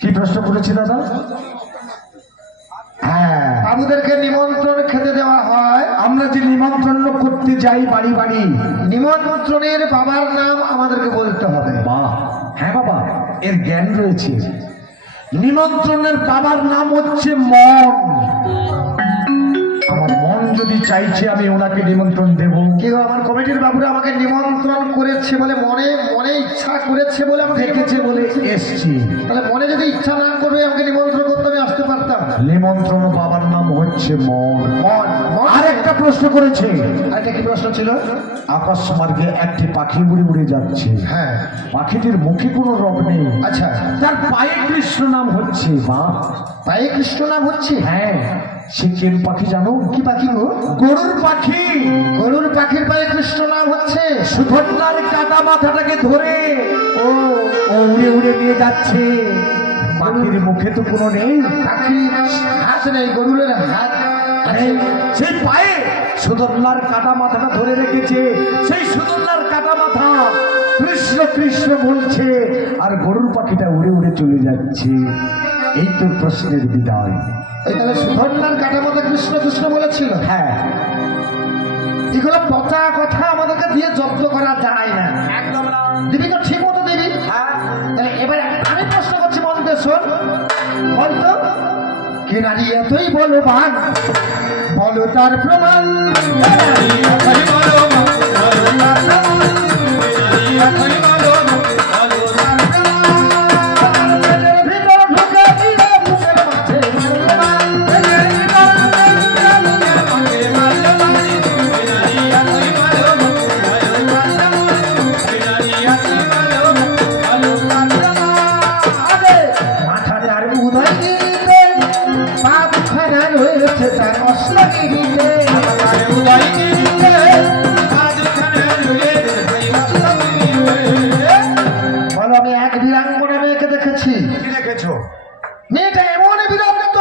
কি প্রশ্ন করেছি দাদা? হ্যাঁ, বাবুদেরকে নিমন্ত্রণ খেতে দেওয়া হয়। আমরা যে নিমন্ত্রণ করতে যাই বাড়ি বাড়ি, নিমন্ত্রণের বাবার নাম আমাদেরকে বলতে হবে। বাহ, হ্যাঁ বাবা, এর জ্ঞান রয়েছে। নিমন্ত্রণের বাবার নাম হচ্ছে মন। আমার মন যদি চাইছে আমি ওনাকে নিমন্ত্রণ দেব। কেউ আমার কমিটির বাবুরা আমাকে নিমন্ত্রণ করেছে বলে, মনে মনে ইচ্ছা করেছে বলে, আমাকে দেখেছে বলে এসছি। তাহলে মনে যদি ইচ্ছা না করবে আমাকে নিমন্ত্রণ করতে, আমি আসতে পারতাম। নিমন্ত্রণ বাবার নাম হচ্ছে মন। মন। আর একটা প্রশ্ন করেছে। আরেকটা কি প্রশ্ন ছিল? আকাশ মার্গে একটি পাখি উড়ে উড়ে যাচ্ছে। হ্যাঁ, পাখিটির মুখে কোনো রব নেই। আচ্ছা, তার পায়ে কৃষ্ণ নাম হচ্ছে। বাহ, পায়ে কৃষ্ণ নাম হচ্ছে? হ্যাঁ। সে কেন পাখি জানো? কি পাখি গো? গরুর পাখি। গরুর পাখির পায়ে কৃষ্ণ নাম হচ্ছে। সুভদ্রার কাটা মাথাটাকে ধরে ও উড়ে উড়ে নিয়ে যাচ্ছে। পাখির মুখে তো কোনো নেই, পাখির হাত নেই, গরুরের হাত নেই। সেই পায়ে সুদর্লার কাটা মাথাটা ধরে রেখেছে। সেই সুদর্লার কাটা মাথা কৃষ্ণ কৃষ্ণ বলছে, আর গরুর পাখিটা উড়ে উড়ে চলে যাচ্ছে। এই তো প্রশ্নের বিদায়। এই তাহলে সুধর্ণার কাটা মাথা কৃষ্ণ কৃষ্ণ বলেছিল। হ্যাঁ, এগুলো পচা কথা আমাদেরকে দিয়ে জব্দ করা যায় না। একদম না। দিবি তো ঠিক মতো দিবি। হ্যাঁ, তাহলে এবারে আমি প্রশ্ন করছি, মনকে শোন। বলতো কে নারী এতই বলবান, বলো তার প্রমাণ। আমি এক বীরাঙ্গনা মেয়েকে দেখেছি। দেখেছো? মেয়েটা এমন বিরক্ত,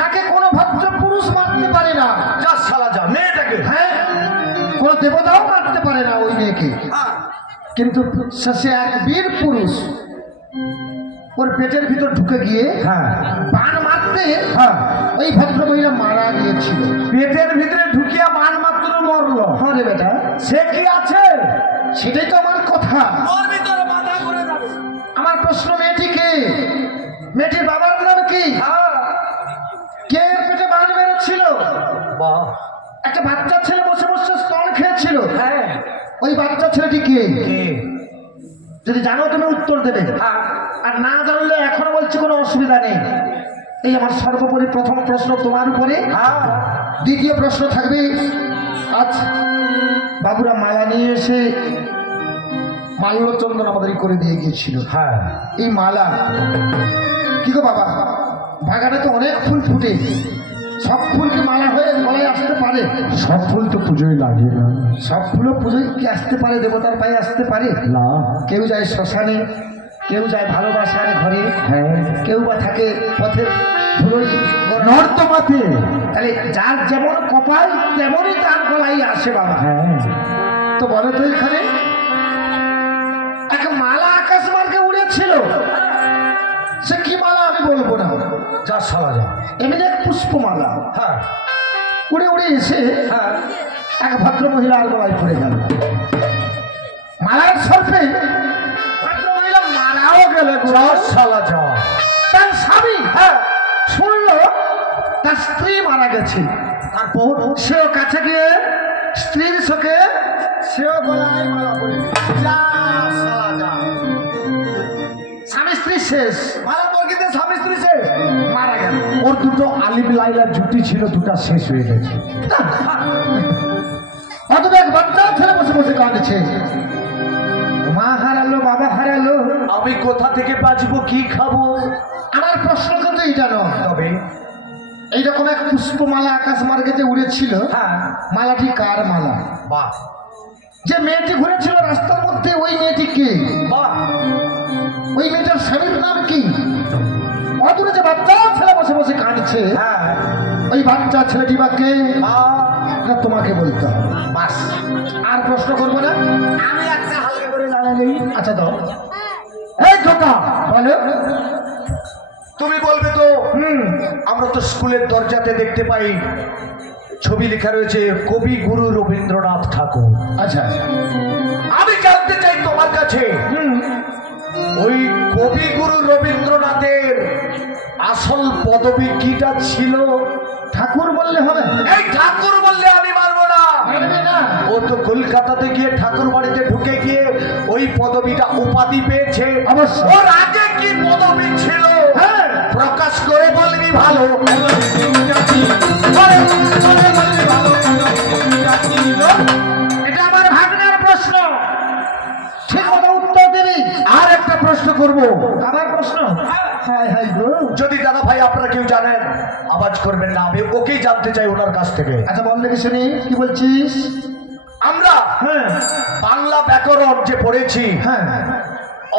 তাকে কোনো ভদ্র পুরুষ মারতে পারে না। যা শালা যা, মেয়েটাকে। হ্যাঁ, কোনো দেবতাও মারতে পারে না ওই মেয়েকে। কিন্তু সে এক বীর পুরুষ। ওর পেটের ভিতর ঢুকে গিয়ে বান মারতে ওই ভদ্র মহিলা মারা গিয়েছিল। পেটের ভিতরে ঢুকিয়া বান মাত্র মরলো? হ্যাঁ রে বেটা, সে কি আছে? সেটাই তো আমার কথা। আমার প্রশ্ন, মেয়েটি কে? মেয়েটির বাবার নাম কি? কে পেটে বান মেরেছিল? একটা বাচ্চা ছেলে বসে বসে স্তন খেয়েছিল। ওই বাচ্চা ছেলেটি কে? যদি জানো তুমি উত্তর দেবে, আর না জানলে এখনো বলছি কোনো অসুবিধা নেই। এই আমার সর্বোপরি প্রথম প্রশ্ন তোমার উপরে। দ্বিতীয় প্রশ্ন থাকবে, আজ বাবুরা মালা নিয়ে এসে মাল্যচন্দন আমাদের করে দিয়ে গিয়েছিল। এই মালা কি গো বাবা, বাগানে তো অনেক ফুল ফুটে, সব ফুল কি মালা হয়ে গলায় আসতে পারে? সব ফুল তো পুজোয় লাগে না। সব ফুলও পুজোয় কি আসতে পারে? দেবতার পায়ে আসতে পারে না। কেউ যায় শ্মশানে, কেউ যায় ভালোবাসার ঘরে, কেউ বা থাকে পথের ধুলোই নর্দমাতে। তাহলে যার যেমন কপাল তেমনই তার গলায় আসে বাবা। তো বলে তো এখানে এক মালা আকাশ মার্গে উড়েছিল। সে কি মালা আমি বলবো না, যা শালা যা। এমনি এক পুষ্পমালা উড়ে উড়ে এসে এক ভদ্র মহিলার গলায় পড়ে গেল। মালার সর্পে ভদ্র মহিলা মারাও গেল। শালা যা। তার স্বামী শুনলো তার স্ত্রী মারা গেছে। তারপর সেও কাছে গিয়ে স্ত্রীর শোকে সেও গলায় মালা পড়ে স্বামী স্ত্রী শেষ। মালা পরকিতে স্বামী স্ত্রী শেষ, মারা গেল। ওর দুটো আলিম লাইলার জুটি ছিল, দুটা শেষ হয়ে গেছে। অথবা এক বাচ্চা ছেলে বসে বসে কাঁদছে, মা হারালো, বাবা হারালো, আমি কোথা থেকে বাঁচবো, কি খাবো? আমার প্রশ্ন কিন্তু এটা নয়। তবে এইরকম এক পুষ্পমালা আকাশ মার্গেতে উড়েছিল। মালাটি কার মালা? বাহ। যে মেয়েটি ঘুরেছিল রাস্তার মধ্যে, ওই মেয়েটি কে? বাহ। ওই মেয়েটার স্বামীর নাম কি? অদূরে যে বাচ্চা ছেলে বসে বসে কাঁদছে, ওই বাচ্চা ছেলেটি বা কে? তোমাকে বলতে হবে। বাস, আর প্রশ্ন করবো না। আমি একটা হালকা করে জানালেই। আচ্ছা দাও, এই খোকা বলো। তুমি বলবে তো আমরা তো স্কুলের দরজাতে দেখতে পাই ছবি লেখা রয়েছে কবি গুরু রবীন্দ্রনাথ ঠাকুর। আচ্ছা, আমি জানতে চাই তোমার কাছে ওই কবিগুরু রবীন্দ্রনাথের আসল পদবী কিটা ছিল? ঠাকুর বললে হবে? এই ঠাকুর বললে আমি মানবো না। মানবে না? ও তো কলকাতাতে গিয়ে ঠাকুর বাড়িতে ঢুকে গিয়ে ওই পদবীটা উপাধি পেয়েছে। অবশ্যই। ওর আগে কি পদবী ছিল হ্যাঁ, প্রকাশ করে বলবি ভালো। এটা আমার ভাগনার প্রশ্ন, ঠিক মতো উত্তর দেবি। আর একটা প্রশ্ন করবো। আমার প্রশ্ন? হাই হাই গো। যদি দাদা ভাই আপনারা কেউ জানেন আওয়াজ করবেন না, আমি ওকেই জানতে চাই ওনার কাছ থেকে। আচ্ছা বল দেখি শুনি, কি বলছিস? আমরা হ্যাঁ বাংলা ব্যাকরণ যে পড়েছি, হ্যাঁ,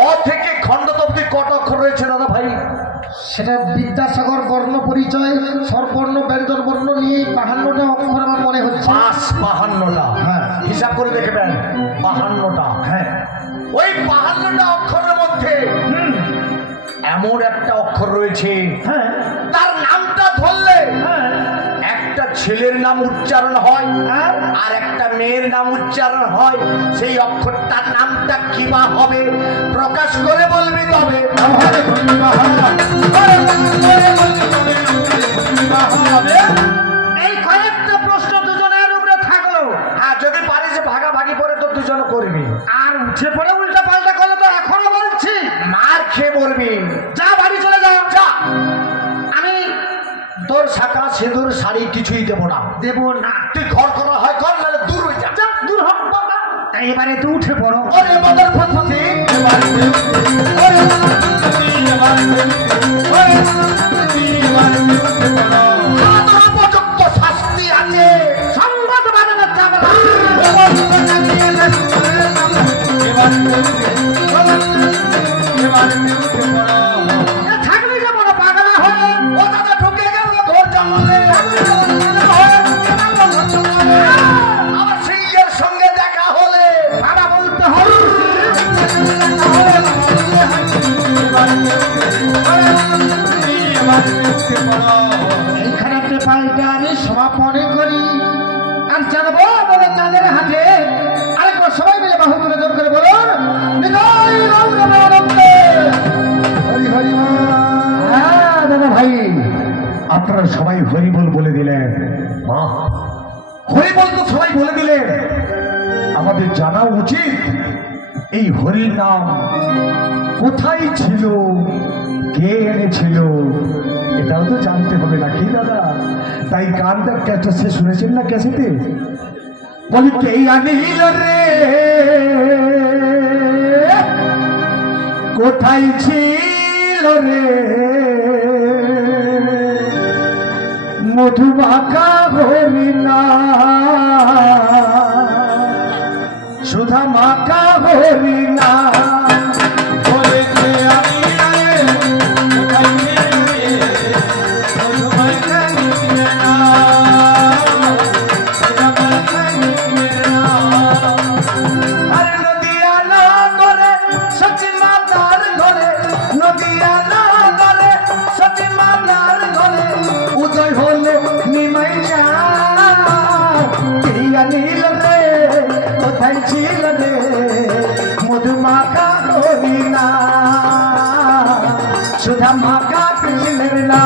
অ থেকে খণ্ড অব্দি কত অক্ষর রয়েছে দাদা ভাই? সেটা বিদ্যাসাগর বর্ণ পরিচয় স্বরবর্ণ ব্যঞ্জন বর্ণ নিয়ে 52টা অক্ষর আমার মনে হচ্ছে। 52টা। হ্যাঁ। হিসাব করে দেখবেন 52টা। হ্যাঁ, ওই 52টা অক্ষরের মধ্যে এমন একটা অক্ষর রয়েছে হ্যাঁ, তার নামটা ধরলে হ্যাঁ, একটা ছেলের নাম উচ্চারণ হয় হ্যাঁ। আর একটা মেয়ের নাম উচ্চারণ হয়। সেই অক্ষরটার নামটা কি বা হবে? প্রকাশ করে বলবি তবে। এই কয়েকটা প্রশ্ন দুজনের উপরে থাকলো, আর যদি পারিস ভাগাভাগি করে তো দুজন করবি, আর উঠে পড়ে উল্টা পাল্টা করলে তো এখনো বলছি মার খেয়ে মরবি। যা বাড়ি চলে যাও। যা, আমি তোর শাখা সিঁদুর শাড়ি কিছুই দেবো না। দেব না। তুই ঘর করা হয় ঘর, নাহলে দূর হয়ে যা। যা, দূর হোক বাবা। তাই এবারে তুই উঠে পড়ো। ওরে মদর ফতি, উপযুক্ত শাস্তি আছে। সংবাদ বাজানোর চামড়া। এ থাকবি যে বড় পাগলা হয়ে। ও দাদা ঢুকে গেল ঘর জঙ্গলে। আবার সিংহের সঙ্গে দেখা হলে বাবা বলতে হবে। এইখানে পেপালটা আমি সমাপনে করি আর জানবো বলে চাঁদের হাটে। আরেকবার সবাই মিলে বাহু করে জোর করে বলুন, নিতাই গৌরবানন্দে। হরি হরি বল। হ্যাঁ দাদা ভাই, আপনারা সবাই হরিবল বলে দিলেন। হরিবল তো সবাই বলে দিলেন, আমাদের জানা উচিত এই হরির নাম কোথায় ছিল, কে এনেছিল, এটাও তো জানতে হবে নাকি দাদা? তাই গানটা ক্যাসেটে শুনেছেন না? ক্যাসেটে বলি কে আনিল রে, কোথায় ছিল রে মধুমাখা হরিণা, সুধা মাখা হরিণা। আরে নদিয়া না করে সচি মাতার ঘরে, নদিয়া না করে সচি মাতার ঘরে উদয় হলো নিমাই যা, প্রিয়া নীল রে কোথায় ছিল রে মধুমাখা হরিণা, সুধা মাখা কৃষ্ণের না।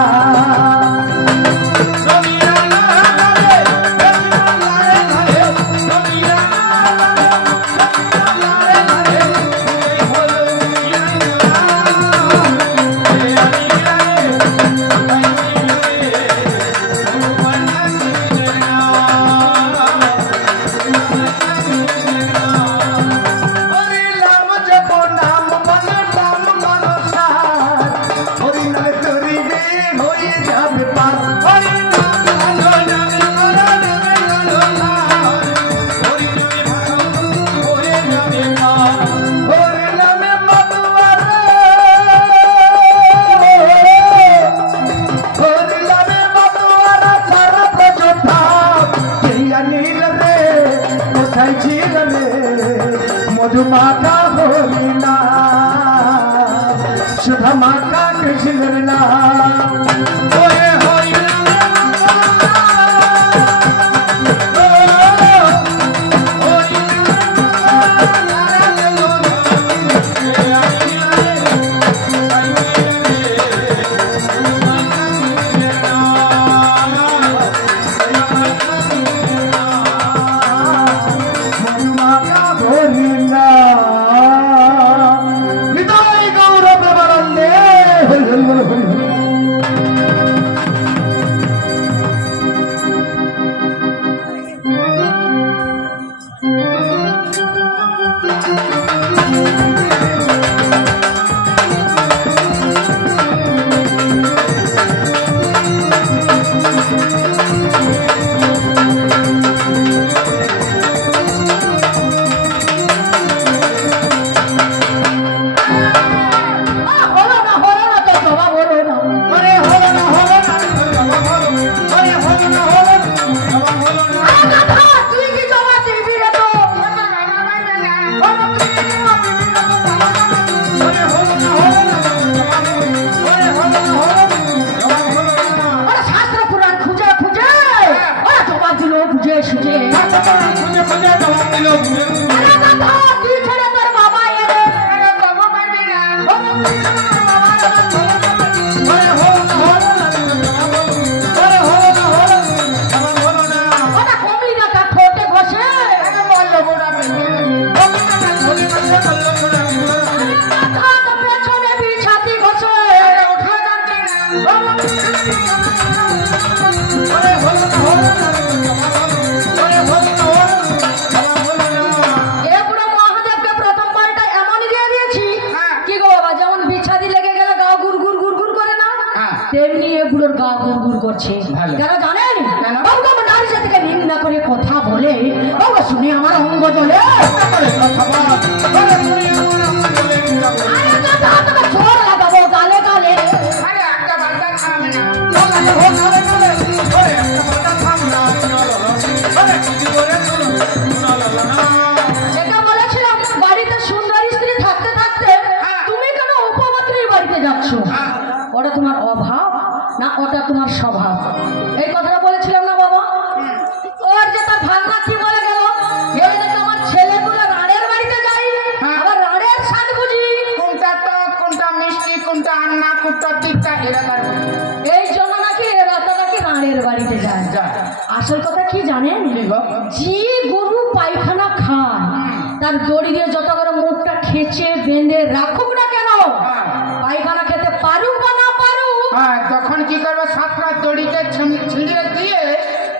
হরি নাম জপ নাম মন নাম মনসা, হরি নাম করিবে হয়ে যাবে রাধা কৃষ্ণের নাম ওরে হরি তেমনি এগুলোর গা গুড় করছে। কেন জানেন? বাবা নারী জাতিকে নিন্দা করে কথা বলে, বাবা শুনে আমার অঙ্গ জ্বলে। জোর লাগাবো গালে গালে। এটা বলেছিলাম বাড়িতে সুন্দর স্ত্রী থাকতে থাকতে তুমি কেন উপমন্ত্রীর বাড়িতে যাচ্ছ? ওটা তোমার অভাব না ওটা তোমার স্বভাব? এই কথাটা বলেছিলাম না বাবা? ওর যে তার ভাগনা কি বলে গেল, আমার ছেলেগুলো রানের বাড়িতে যাই, আবার রানের স্বাদ বুঝি, কোনটা টক কোনটা মিষ্টি কোনটা আন্না কোনটা তিক্তা এই জন্য নাকি এরা তো নাকি রানের বাড়িতে যায়। আসল কথা কি জানেন? যে গরু পায়খানা খায় তার দড়ি দিয়ে যত করে মুখটা খেচে বেঁধে রাখুক না কেন, পায়খানা খেতে পারুক বা না পারুক, তখন কি করবে? সাতটা দড়িতে ছিঁড়ে দিয়ে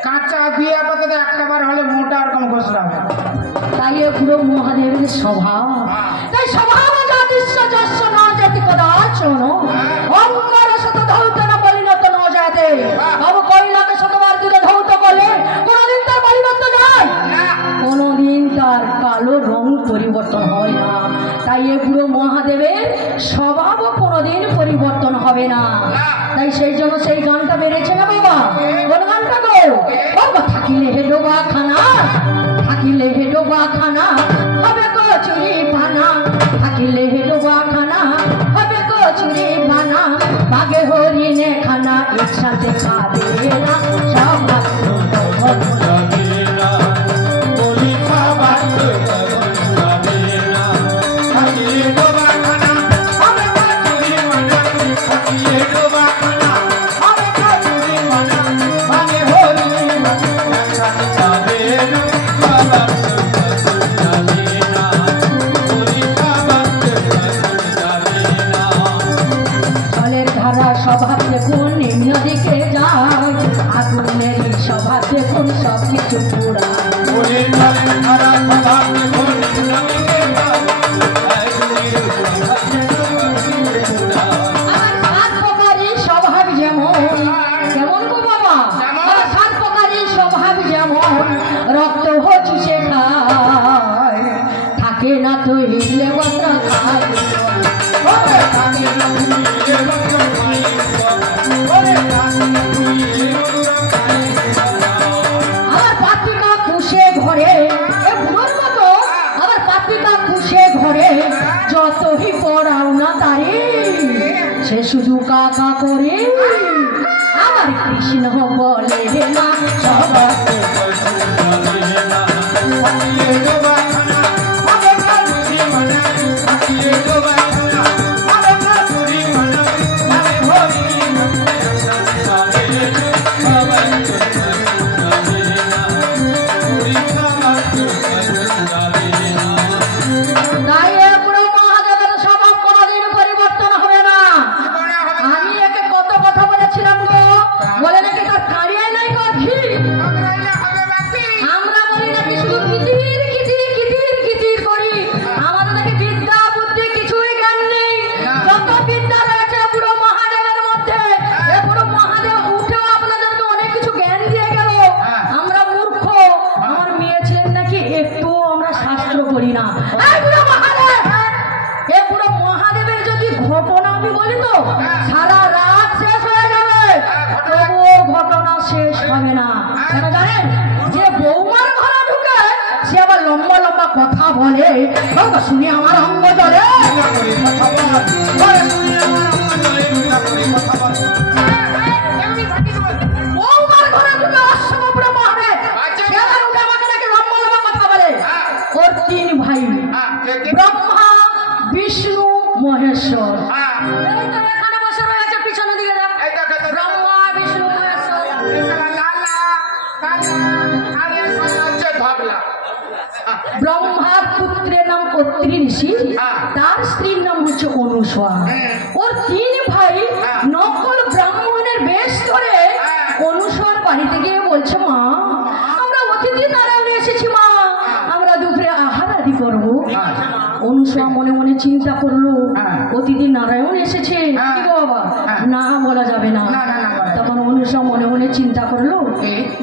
কাঁচা দিয়ে আপাতত একটা বার হলে মোটা ওরকম ঘোষণা। তাই এগুলো মহাদেবের স্বভাব। তাই স্বভাব জাতিস্য যস্য ন জাতি কদাচন অঙ্কার শত ধৌত না পরিণত ন যাতে। বাবু কইলাকে শতবার দিলে ধৌত বলে কোনদিন তার পরিবর্তন হয় না, কোনদিন তার কালো রং পরিবর্তন হয় না। তাই এগুলো মহাদেবের স্বভাবও কোনদিন পরিবর্তন হবে না। তাই সেই জন্য সেই গানটা বেড়েছে না বাবা? কোন গানটা গো বাবা? থাকিলে হে ডোবা খানা, থাকিলে হে ডোবা খানা হবে কচুরি পানা, থাকিলে হে ডোবা খানা হবে কচুরি পানা, বাগে হরিণে খানা একসাথে খাবে না সব স্বভাব দেখুন নিম্ন দিকে যায়, আগুনের স্বভাব দেখুন সব কিছু পুরা। সাত প্রকারের স্বভাব যেমন, কেমন গো বাবা? সাত প্রকারের স্বভাব যেমন রক্ত চুষে খায়, থাকে না তৈলে বস্ত্র খায়, আমার পাত্রিকা শুধু কাকা করে আমার কৃষ্ণ বলে না সবাই তাই এ বুড়ো মহাদেবের স্বভাব কোনোদিন পরিবর্তন হবে না। আমি একে কত কথা বলেছিলাম গো, বলে নাকি তার কারিয়ে নাই করছি। আমরা বলি নাকি শুধু কিচির কিচির কিচির কিচির করি, আমাদের নাকি বিদ্যা বুদ্ধি কিছুই জ্ঞান নেই। যত বিদ্যা রয়েছে বুড়ো মহাদেবের মধ্যে, এ বুড়ো মহাদেব উঠেও আপনাদেরকে অনেক কিছু জ্ঞান দিয়ে গেল। আমরা মূর্খ, আমার মেয়ে ছিলেন নাকি একটু আমরা শাস্ত্র করি না। এই বুড়ো মহাদেব, এ বুড়ো মহাদেবের যদি ঘটনা আমি বলি তো সারা রাত শেষ হয়ে যাবে, তবুও ঘটনা শেষ হবে না। কেন জানেন? যে বৌমার ঘরে ঢুকে সে আবার লম্বা লম্বা কথা বলে, বাবা শুনে আমার অঙ্গ জ্বলে। বৌমার ঘরে ঢুকে অশ্বম বুড়ো মহাদেব সে আবার উঠে আমাকে নাকি লম্বা লম্বা কথা বলে। ওর তিন ভাই, ব্রহ্মা, বিষ্ণু, মহেশ্বর। এই তো এখানে বসে রয়েছে, পিছনে দিকে দেখ। ব্রহ্মা, বিষ্ণু, মহেশ্বর। ব্রহ্মার পুত্রের নাম অত্রি ঋষি, তার স্ত্রীর নাম হচ্ছে অনুসয়া। ওর তিন ভাই নকল ব্রাহ্মণের বেশ করে অনুসয়ার বাড়িতে গিয়ে বলছে, মা আমরা অতিথি নারায়ণে এসেছি, মা আমরা দুপুরে আহার আদি করবো। অনুসয়া মনে মনে চিন্তা করলো, অতিথি নারায়ণ এসেছে, কি গো বাবা, না বলা যাবে না। তখন অনুসয়া মনে মনে চিন্তা করলো,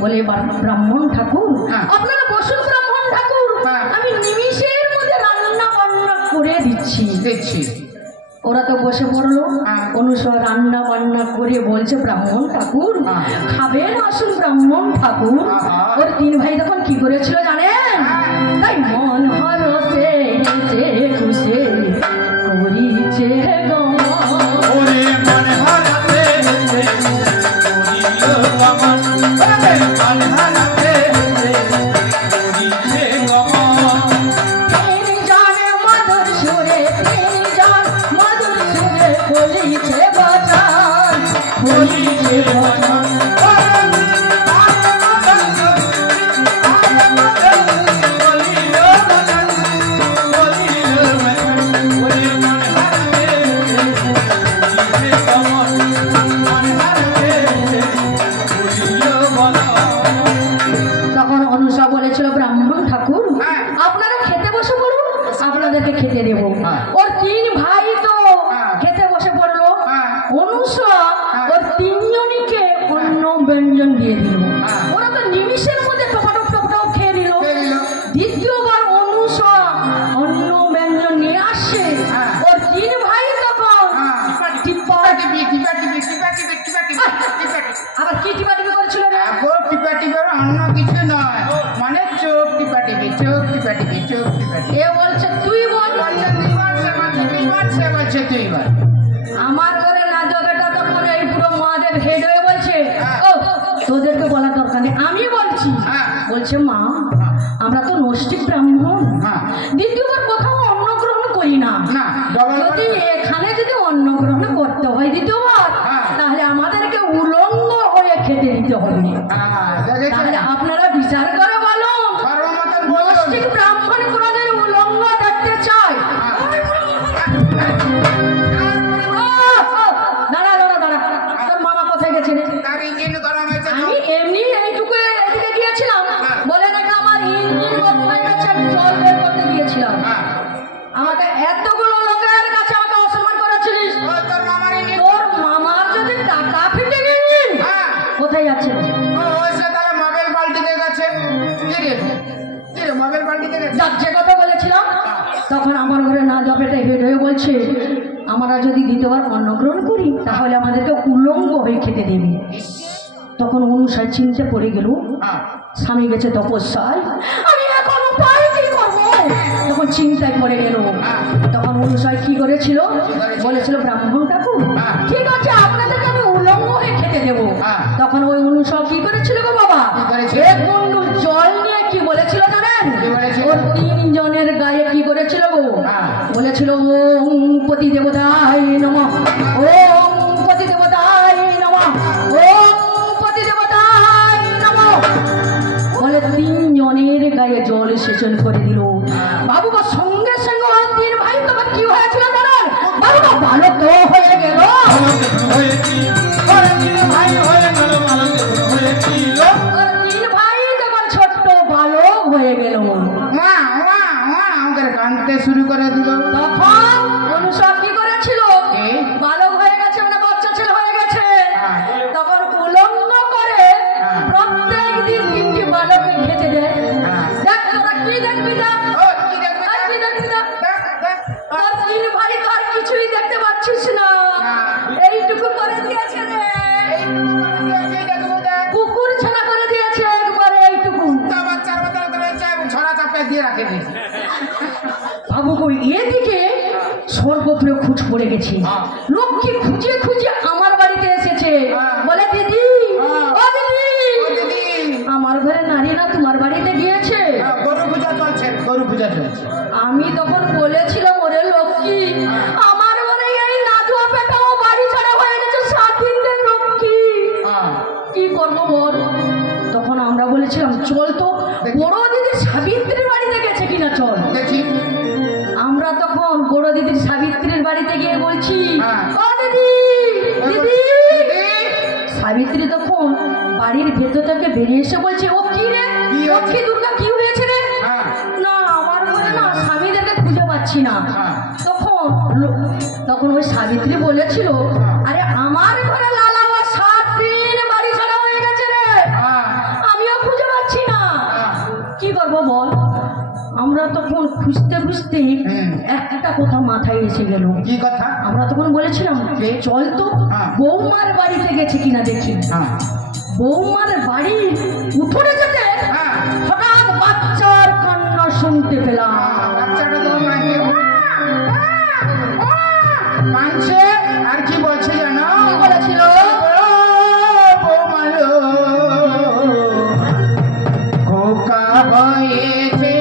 বলে ব্রাহ্মণ ঠাকুর আপনারা বসুন, ব্রাহ্মণ ঠাকুর আমি নিমিষের মধ্যে রান্না বান্না করে দিচ্ছি। ওরা তো বসে পড়লো। অনুসয়া রান্না বান্না করে বলছে, ব্রাহ্মণ ঠাকুর খাবেন, আসুন ব্রাহ্মণ ঠাকুর। ওর তিন ভাই তখন কি করেছিল জানেন? তাই মন হরসে খুশে করিছে তখন অনুসয়া বলেছিল, ব্রাহ্মণ ঠাকুর আপনারা খেতে বসে পড়ুন, আপনাদেরকে খেতে দেব। ওর তিন ভাই তো খেতে বসে পড়লো। অনুসয়া ওর তিনজনকে অন্য ব্যঞ্জন দিয়ে দিল। ওরা তো নিমিষের মধ্যে টপাটপ টপটপ খেয়ে নিল। দ্বিতীয়বার অনুসয়া অন্য ব্যঞ্জন নিয়ে আসছে। ওর তিন ভাই তখন আবার কি টিপাটিপি করছিল রে? অন্য কিছু নয়, মানে চোখ টিপাটিপি, চোখ টিপাটিপি, চোখ টিপাটিপি। এ বলছে তুই বল। আমার ঘরে না জবেটা তখন এই পুরো মহাদেব হেড হয়ে বলছে, ও তোদেরকে বলার দরকার নেই, আমি বলছি। বলছে, মা আমরা তো নৈষ্ঠিক ব্রাহ্মণ, দ্বিতীয়বার কোথাও অন্ন গ্রহণ করি না। যদি এখানে যদি অন্ন গ্রহণ করতে হয় দ্বিতীয়বার, তাহলে আমাদেরকে উলঙ্গ হয়ে খেতে দিতে হবে। তাহলে আপনারা বিচার করে বলুন, নৈষ্ঠিক ব্রাহ্মণ কোনদিন উলঙ্গ দেখতে চায়? দাঁড়া দাঁড়া দাঁড়া, তোর মামা কোথায় গেছে রে? আমি এমনি এইটুকু এদিকে গিয়েছিলাম, বলে নাকি আমার ইঞ্জিন কোথায় গেছে, আমি জল বের করতে গিয়েছিলাম। আমাকে এতগুলো লোকের কাছে আমাকে অসম্মান করেছিলিস। তোর মামার যদি টাকা ফিটে ইঞ্জিন কোথায় যাচ্ছে? যে কথা বলেছিলাম, তখন আমার ঘরে না জবেটা হেড হয়ে বলছে, আমরা যদি দ্বিতীয়বার অন্ন গ্রহণ করি তাহলে আমাদেরকে উলঙ্গ হয়ে খেতে দেবে। তখন অনুসায় চিনতে পড়ে গেল, স্বামী গেছে তপস্যায়, আমি এখন উপায় কি করবো? তখন চিন্তায় পড়ে গেল। তখন অনুসয় কি করেছিল, বলেছিল ব্রাহ্মণ ঠাকুর ঠিক আছে আপনাদেরকে আমি উলঙ্গ হয়ে খেতে দেবো। তখন ওই অনুসয় কি করেছিল গো বাবা, এক মুন্ডু জল নিয়ে কি বলেছিল জানেন, ওর 3 জনের গায়ে কি করেছিল গো, বলেছিল ওম পতি দেবতায় নমঃ, ওম পতি দেবতায় নমঃ, ওম পতি দেবতায় নমঃ বলে 3 জনের গায়ে জল সেচন করে দিল। বাবু গো সঙ্গে সঙ্গে ওই 3 ভাই তোমার কি হয়েছিল জানেন, বাবু গো ভালো তো হয়ে গেল। ওই 3 ভাই তখন ছোট্ট বালক হয়ে গেল। আমাদের কানতে শুরু করে দিল। তখন অনুসব কি করেছিল, বালক হয়ে গেছে মানে বাচ্চা ছেলে হয়ে গেছে, তখন উলঙ্গ করে প্রত্যেক দিন 3টি বালককে খেতে দেয়। দেখ তোরা কি দেখবি, দেখ কি দেখবি, দেখ তোর 3 ভাই তো আর কিছুই দেখতে পাচ্ছিস না, এইটুকু করে দিয়েছে রে, কুকুর ছানা করে দিয়েছে একবারে এইটুকু। ছড়া চাপে দিয়ে রাখে দিয়েছে। বাবু কই এদিকে স্বর্গপ্র খুঁজ পড়ে গেছে, লক্ষ্মী খুঁজে খুঁজে আমার বাড়িতে এসেছে, বলে দিদি ও দিদি আমার ঘরে নারীরা তোমার বাড়িতে গিয়েছে। গরু পূজা চলছে, গরু পূজা চলছে। আমি তখন বলেছিলাম ওরে লক্ষ্মী আমার ঘরে এই নাজুয়া পেটাও বাড়ি ছাড়া হয়ে গেছে 7 দিনের লক্ষ্মী, কি করবো বল। তখন আমরা বলেছিলাম চল তো বড় দিদি সাবিত্রীর বাড়িতে গেছে কিনা চল দেখি। আমরা তখন বড় দিদির সাবিত্রীর বাড়িতে গিয়ে বলছি ও দিদি দিদি, সাবিত্রী তখন বাড়ির ভেতর থেকে বেরিয়ে এসে বলছে ও কি রে লক্ষ্মী দুর্গা কি হয়েছে রে, না আমার ঘরে না স্বামীদেরকে খুঁজে পাচ্ছি না। তখন ওই সাবিত্রী বলেছিল আরে আমার ঘরে লালা 7 দিন বাড়ি ছাড়া হয়ে গেছে রে, আমিও খুঁজে পাচ্ছি না, কি করবো বল। আমরা তখন খুঁজতে খুঁজতে একটা কথা মাথায় এসে গেল। কি কথা? আমরা তখন বলেছিলাম চল তো বৌমার বাড়িতে গেছে কিনা দেখি। বৌমার বাড়ির উঠোনে যেতে হঠাৎ বাচ্চার কান্না শুনতে পেলাম। বাচ্চাটা তো কাঁদছে আর কি বলছে জানো, কি বলেছিল, বৌমালো খোকা হয়েছে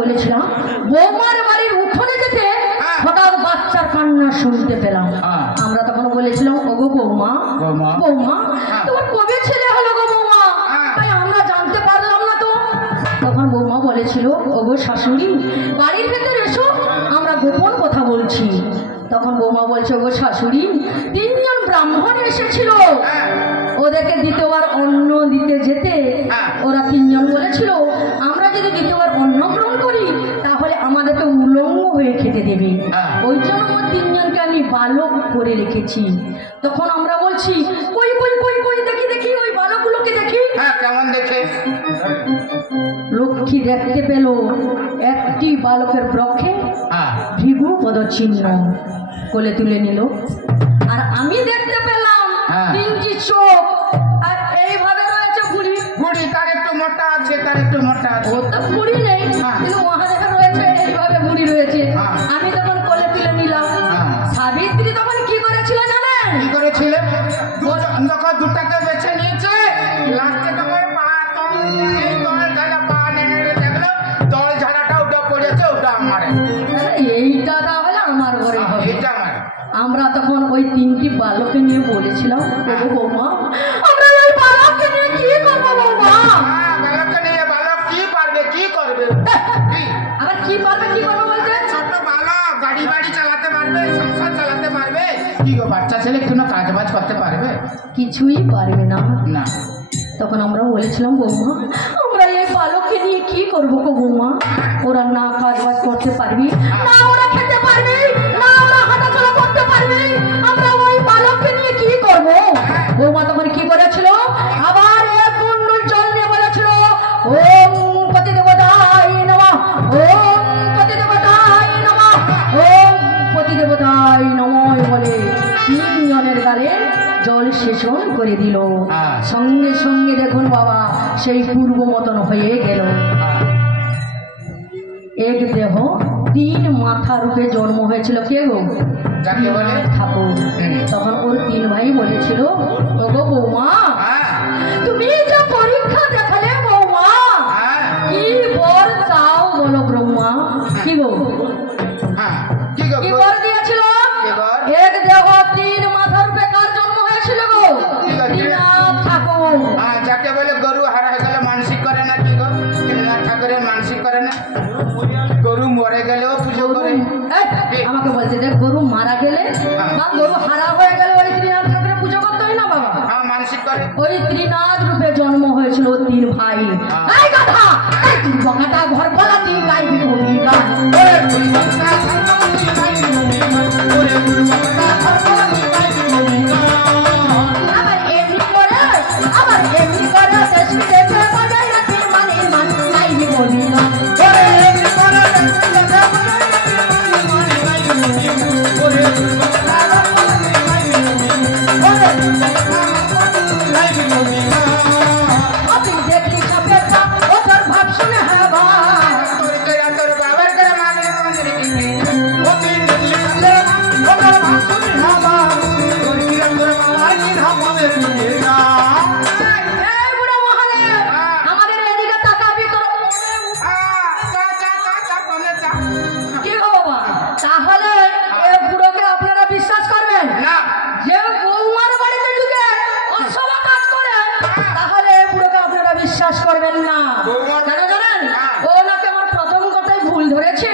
বলেছিলাম বৌমার বাড়ির উঠোনে যেতে হঠাৎ বাচ্চার কান্না শুনতে পেলাম। আমরা তখন বলেছিলাম ওগো বৌমা বৌমা তোমার কবে ছেলে হলো গো বৌমা, তাই আমরা জানতে পারলাম না তো। তখন বৌমা বলেছিল ওগো শাশুড়ি বাড়ির ভেতরে এসো আমরা গোপন কথা বলছি। তখন বৌমা বলছে ওগো শাশুড়ি 3 জন ব্রাহ্মণ এসেছিল, ওদেরকে দ্বিতীয়বার অন্ন দিতে যেতে ওরা 3 জন বলেছিল আমরা যদি দ্বিতীয়বার অন্ন গ্রহণ করি তাহলে আমাদেরকে উলঙ্গ হয়ে খেতে দেবে, ওই জন্য 3 জনকে আমি বালক করে রেখেছি। তখন আমরা বলছি কই কই কই কই দেখি দেখি ওই বালকগুলোকে দেখি। কেমন দেখে? লক্ষ্মী দেখতে পেল একটি বালকের বক্ষে ভৃগু পদচিহ্ন, কোলে তুলে নিল। আর আমি দেখতে পেলাম 3টি চোখ আর এইভাবে রয়েছে ভুঁড়ি। ভুঁড়ি তার একটু মোটা আছে, তার একটু মোটা আছে। ও তো ভুঁড়ি নেই কিন্তু মহাদেব রয়েছে এইভাবে ভুঁড়ি রয়েছে। আমি তখন কোলে তুলে নিলাম। সাবিত্রী তখন কি করেছিল জানেন? কি করেছিল? যখন দুটাকে বেছে নিয়েছে লাস্টে তখন পা এই দল ঝাড়া পা নেড়ে দেখলো দল ঝাড়াটা ওটা পড়েছে, ওটা আমার। এইটা তাহলে আমার ঘরে হবে। এটা তিনটি বালককে নিয়ে বলেছিলাম ওগো বৌমা আমরা ওই বালককে নিয়ে কি করবো বৌমা? বালককে নিয়ে বালক কি পারবে কি করবে? আবার কি পারবে কি করবে বলতে? ছোট বালক গাড়ি বাড়ি চালাতে পারবে, সংসার চালাতে পারবে, কি গো বাচ্চা ছেলে কোনো কাজ বাজ করতে পারবে? কিছুই পারবে না। না। তখন আমরা বলেছিলাম বৌমা আমরা এই বালককে নিয়ে কি করবো গো বৌমা? ওরা না কাজ বাজ করতে পারবি, না ওরা খেতে পারবে, না ওরা হাঁটাচলা করতে পারবে, আমরা ওই বালককে নিয়ে কি করবো? বৌমা তখন কি করেছিল? আবার এক কুণ্ডুল জল নিয়ে বলেছিল ওম পতি দেবতায় নমঃ, ওম পতি দেবতায় নমঃ, ওম পতি দেবতায় নমঃ বলে তিনজনের গালে জল সেচন করে দিল। সঙ্গে সঙ্গে দেখুন বাবা সেই পূর্ব মতন হয়ে গেল। এক দেহ তিন মাথা রূপে জন্ম হয়েছিল। কে গো? যাকে বলে ঠাকুর। তখন ওর তিন ভাই বলেছিল ওগো বৌমা তুমি যে পরীক্ষা দেখালে বৌমা কি বর চাও বলো ব্রহ্মা? কি গো কি গো কি বর দিয়েছিল? এক দেহ তিন মাথার রূপে কার জন্ম হয়েছিল গো? ত্রিনাথ ঠাকুর। যাকে বলে গরু হারা হয়ে গেলে মানসিক করে না, কি গো ত্রিনাথ ঠাকুরের মানসিক করে না? গরু মরে গেলেও পুজো করে। আমাকে বলছে যে গরু মারা গেলে বা গরু হারা হয়ে গেলে ওই ত্রিনাথ ঠাকুরের পুজো করতে হয় না বাবা? মানসিক করে। ওই ত্রিনাথ রূপে জন্ম হয়েছিল তিন ভাই। এই গাধা, এই তুই বকাটা ঘর বলা তুই গাইবি কোনি গান। আবার এমনি করে দেশ বিদেশে বাজাই রাখি মানে মান গাইবি কোনি গান। আপনি দেখলি সবের ও তোর ভাব শুনে হ্যাঁ ভাই তোর বাবার করে মানে আমাদের এদিকে তাকাবি তোর কি গো বাবা? তাহলে এ বুড়োকে আপনারা বিশ্বাস করবেন না। যে বৌমার বাড়িতে ঢুকে অসভা কাজ করে? তাহলে এ বুড়োকে আপনারা বিশ্বাস করবেন না। কেন জানেন? ওনাকে আমার প্রথম কথাই ভুল ধরেছে।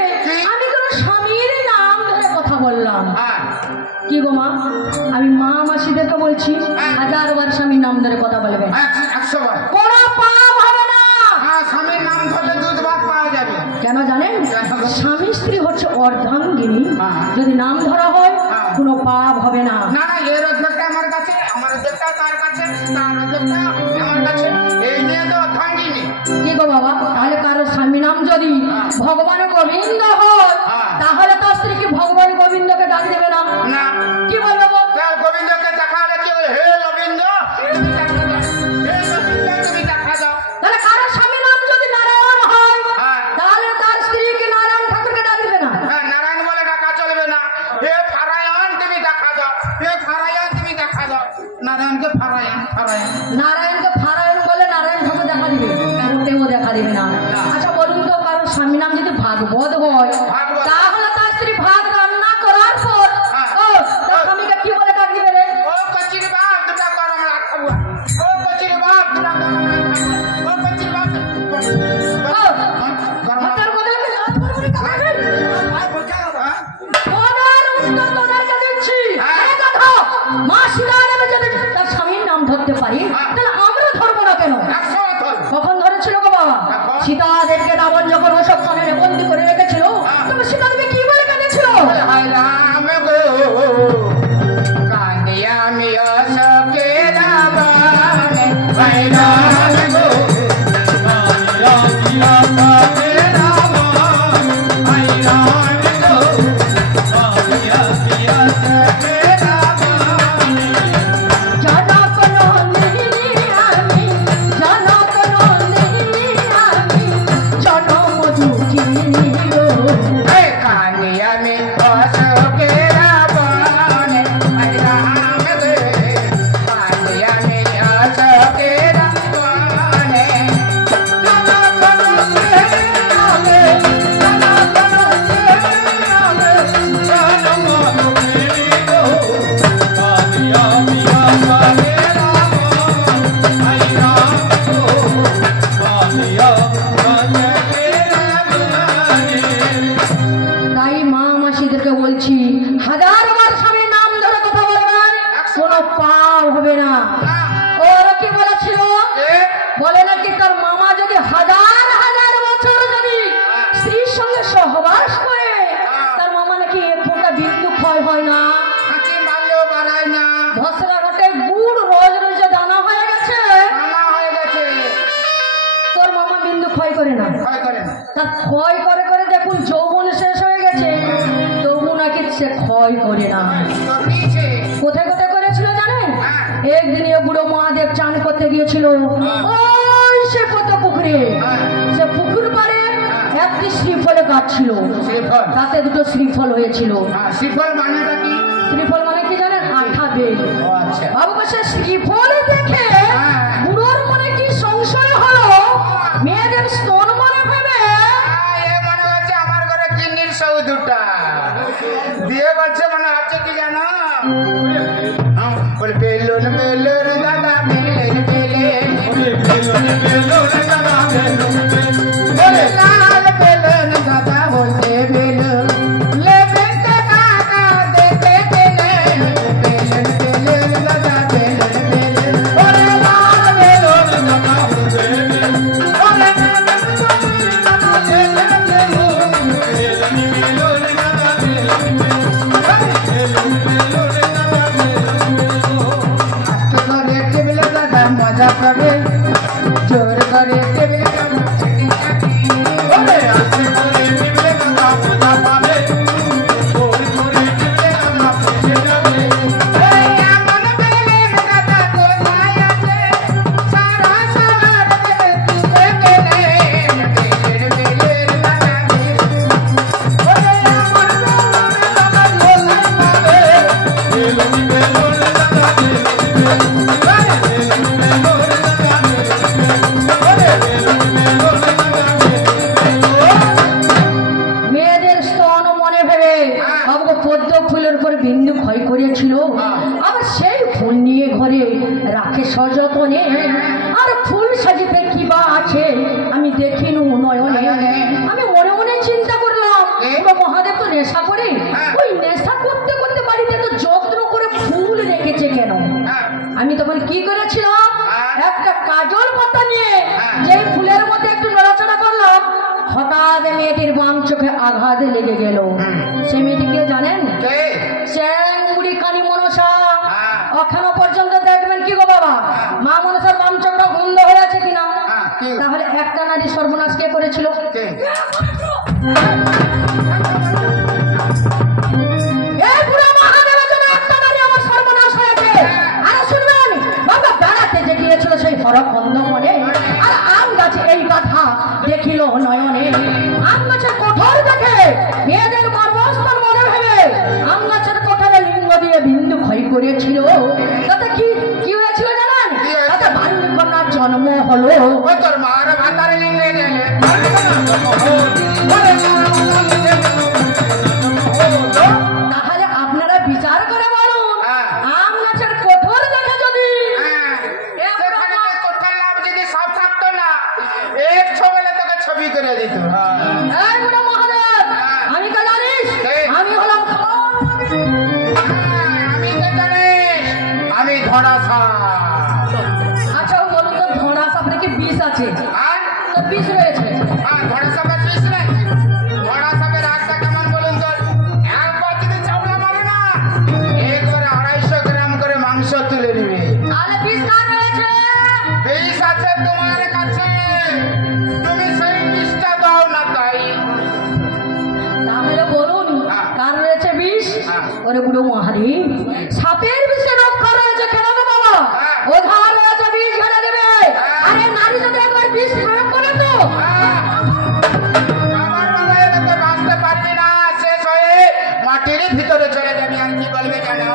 আমি কোনো স্বামীর নাম ধরে কথা বললাম। কি গো মা? আমি মা মাসিদেরকে বলছি 1000বার স্বামীর নাম ধরে কথা বলবেন, 100 বার কোনো পাপ হবে না। স্বামীর নাম ধরলে দুধ ভাত পাওয়া যাবে। কেন জানেন? স্বামী স্ত্রী হচ্ছে অর্ধাঙ্গিনী। হ্যাঁ। যদি নাম ধরা হয় হ্যাঁ। কোনো পাপ হবে না। না না, এর অর্ধেকটা আমার কাছে, আমার অর্ধেকটা তার কাছে, তার অর্ধেকটা আমার কাছে, এই নিয়ে তো অর্ধাঙ্গিনী। কি গো বাবা? তাহলে কারো স্বামী নাম যদি ভগবান গোবিন্দ হয় তাহলে তার স্ত্রী কি ভগবান গোবিন্দকে ডাক দেবে না? না। কি বলবে গো? তার গোবিন্দকে দেখা হলে কি বলে? হে গোবিন্দ তুমি দেখা দাও, হে গোবিন্দ তুমি দেখা দাও। তাহলে কারো স্বামী নাম যদি নারায়ণ হয় হ্যাঁ। তাহলে তার স্ত্রী কি নারায়ণ ঠাকুরকে ডাক দেবে না? নারায়ণ বলে ডাকা চলবে না। হে ফারায়ণ তুমি দেখা দাও, হে ফারায়ণ তুমি দেখা দাও। নারায়ণকে ফারায়ণ, ফারায়ণ। নারায়ণকে ফারায়ণ বলে নারায়ণ ঠাকুর দেখা দিবে? মোটেও দেখা দিবে না। আচ্ছা বলুন তো, কারো স্বামী নাম যদি ভাগবত হয় ভাগবত। তাহলে তার স্ত্রী ভাগ রান্না করার পর তার স্বামীকে কি বলে ডাক দিবে রে? ও কচির বাপ দুটা গরম রাখাবো, ও কচির বাপ দুটা গরম রাখাবো, ও কচির বাপ হাতের বদলে কি লাল করে খাবে? ওনার উত্তর তোদেরকে দিচ্ছি। এই কথা মাসিরা নেবে যদি তার স্বামীর নাম ধরতে পারি তাহলে আমরা ধরবো না কেন? কখন ধরেছিল গো বাবা? সীতাদেরকে রাবণ যখন অশোক কাননে বন্দি করে রেখেছিল তবে সীতাদেবী কি বলে কেঁদেছিল? হায় রাম গো কাঁদিয়া আমি অশোকে রাবণে, হায় রাম গো কাঁদিয়া আমি অশোকে রাবণে, হায় রাম গো কাঁদিয়া আমি অশোকে রাবণে। জনক নন্দিনী আমি, জনক নন্দিনী আমি, জনম দুঃখিনী গো। এই কাঁদিয়া আমি অশোকে রাবণে, হায় রাম গো কাঁদিয়া আমি অশোকে রাবণে। তার ক্ষয় করে করে দেখুন যৌবন শেষ হয়ে গেছে, তবু নাকি সে ক্ষয় করে না। কোথায় কোথায় করেছিল জানেন? একদিন এ বুড়ো মহাদেব চান করতে গিয়েছিল ওই সে কত পুকুরে, সে পুকুর পাড়ে একটি শ্রীফলে গাছ ছিল, তাতে দুটো শ্রীফল হয়েছিল। শ্রীফল মানেটা কি? শ্রীফল মানে কি জানেন? আঠা বেল। বাবু সে শ্রীফল দেখে বুড়োর মনে কি সংশয় হলো, মেয়েদের স্তন মনে ভেবে মনে হচ্ছে আমার ঘরে কিন্নির সৌদুটা দিয়ে বলছে, মনে হচ্ছে কি জানো, বলে বেলুন বেলুন দাদা বেলুন বলে লাল বেলুন দাদা বলতে বেলুন লেবেন কাকা দেখতে বেলুন বেলুন বেলুন দাদা বেলুন বেলুন বলে লাল বেলুন দাদা বলতে বলে মজা পাবে জোর করে টেবিল সযতনে আর ফুল সাজিতে কি বা আছে আমি দেখিনু নয়নে। আমি মনে মনে চিন্তা করলাম মহাদেব তো নেশা করে, ওই নেশা করতে করতে বাড়িতে তো যত্ন করে ফুল রেখেছে কেন? আমি তখন কি করেছিলাম, একটা কাজল পাতা নিয়ে যে ফুলের মধ্যে একটু নড়াচড়া করলাম, হঠাৎ মেয়েটির বাম চোখে আঘাত লেগে গেল। সে মেয়েটিকে জানেন? শ্যাংবুড়ি কালী মনসা। এখনো পর্যন্ত দেখবেন কি গো বাবা, মা মনসার বাম চোখটা বন্ধ হয়ে আছে কিনা? তাহলে একটা নারী সর্বনাশ কে করেছিল? এই বুড়া মহাদেবের জন্য একটা নারী আমার সর্বনাশ হয়েছে। আর শুনবেন, বাবা বেড়াতে যে গিয়েছিল সেই হরক বন্ধ মনে, আর আম গাছে এই কথা দেখিল নয়নে। আম গাছের কোঠর দেখে মেয়েদের গর্ভস্থল মনে ভেবে আম গাছের কোঠরে লিঙ্গ দিয়ে বিন্দু ক্ষয় করেছিল। তাতে কি কি হয়েছিল জানেন? তাতে বাল্য কন্যার জন্ম হলো। তোর মার ভাতার লিঙ্গে গেলে তাহলে আপনারা বিচার করে বলুন, আম গাছের কোঠর দেখে যদি সব থাকতো না, এক ছবেলে তোকে ছবি করে দিত। এই বুড়ো মহাদেব, আমি তো জানিস আমি হলাম আমি ধরা সাপ। আচ্ছা বলুন তো, ধরা সাপ নাকি বিষ আছে? তো বিষ রয়েছে। ধরা সাপের বিষ নেই। ধরা সাপের আগটা কেমন বলুন তো, একবার যদি চামড়া মারে না, একবারে 250 গ্রাম করে মাংস তুলে নিবে। তাহলে বিষ কার রয়েছে? বিষ আছে তোমার কাছে, তুমি সেই বিষটা দাও না তাই। তাহলে বলুন কার রয়েছে বিষ? ওরে বুড়ো মহাদেব, সাপের বিষে রক্ষা রয়েছে কেন গো বাবা? ওঝা রয়েছে বিষ ঘেরে দেবে। আরে নারী যদি একবার বিষ প্রয়োগ করে তো আমার বাবা এতে বাঁচতে পারবি না, শেষ হয়ে মাটির ভিতরে চলে যাবি। আর কি বলবে জানো,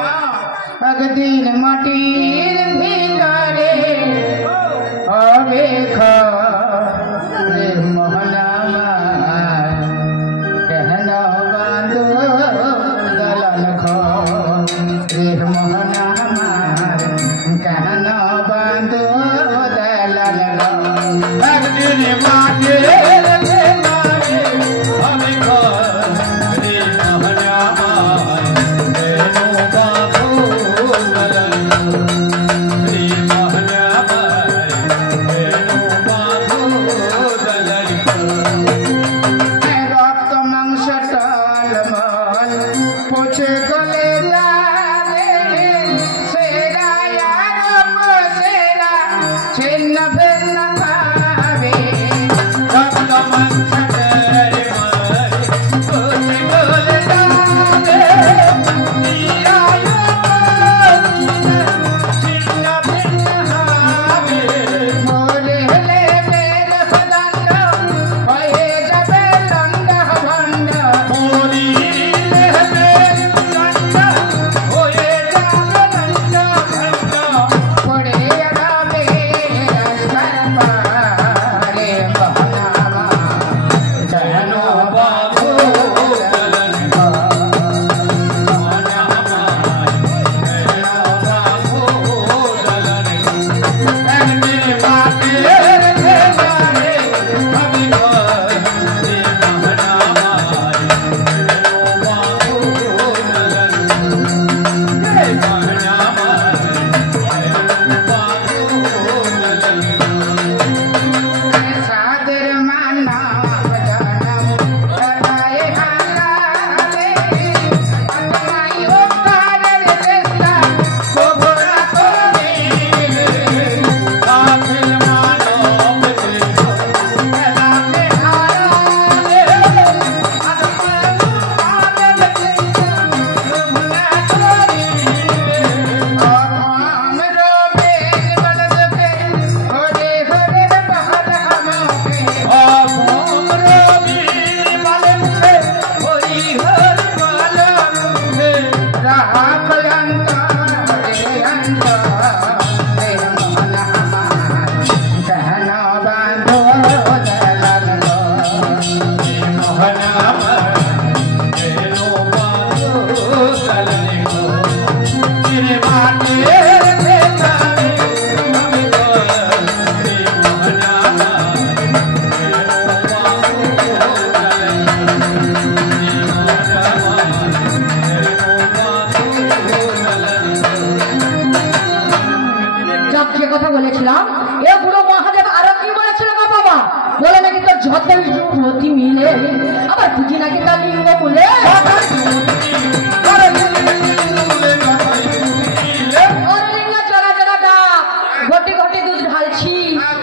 একদিন মাটির ভিতরে হবে রে মোহনামা কেন বাঁধো দলাল রে মোহনামা কেন বাঁধো দলাল। একদিন মাটির রক্ত মাংস টলমল পচে গলে যাবে, সেরা আর সেরা ছিন্ন ভিন্ন পাবে। এ বুড়ো মহাদেব আরো কি বলেছিল গো বাবা? বলে নাকি তোর যতই যুবতী মিলে আবার বুঝি নাকি তার লিঙ্গ বলে ঘটি ঘটি দুধ ঢালছি,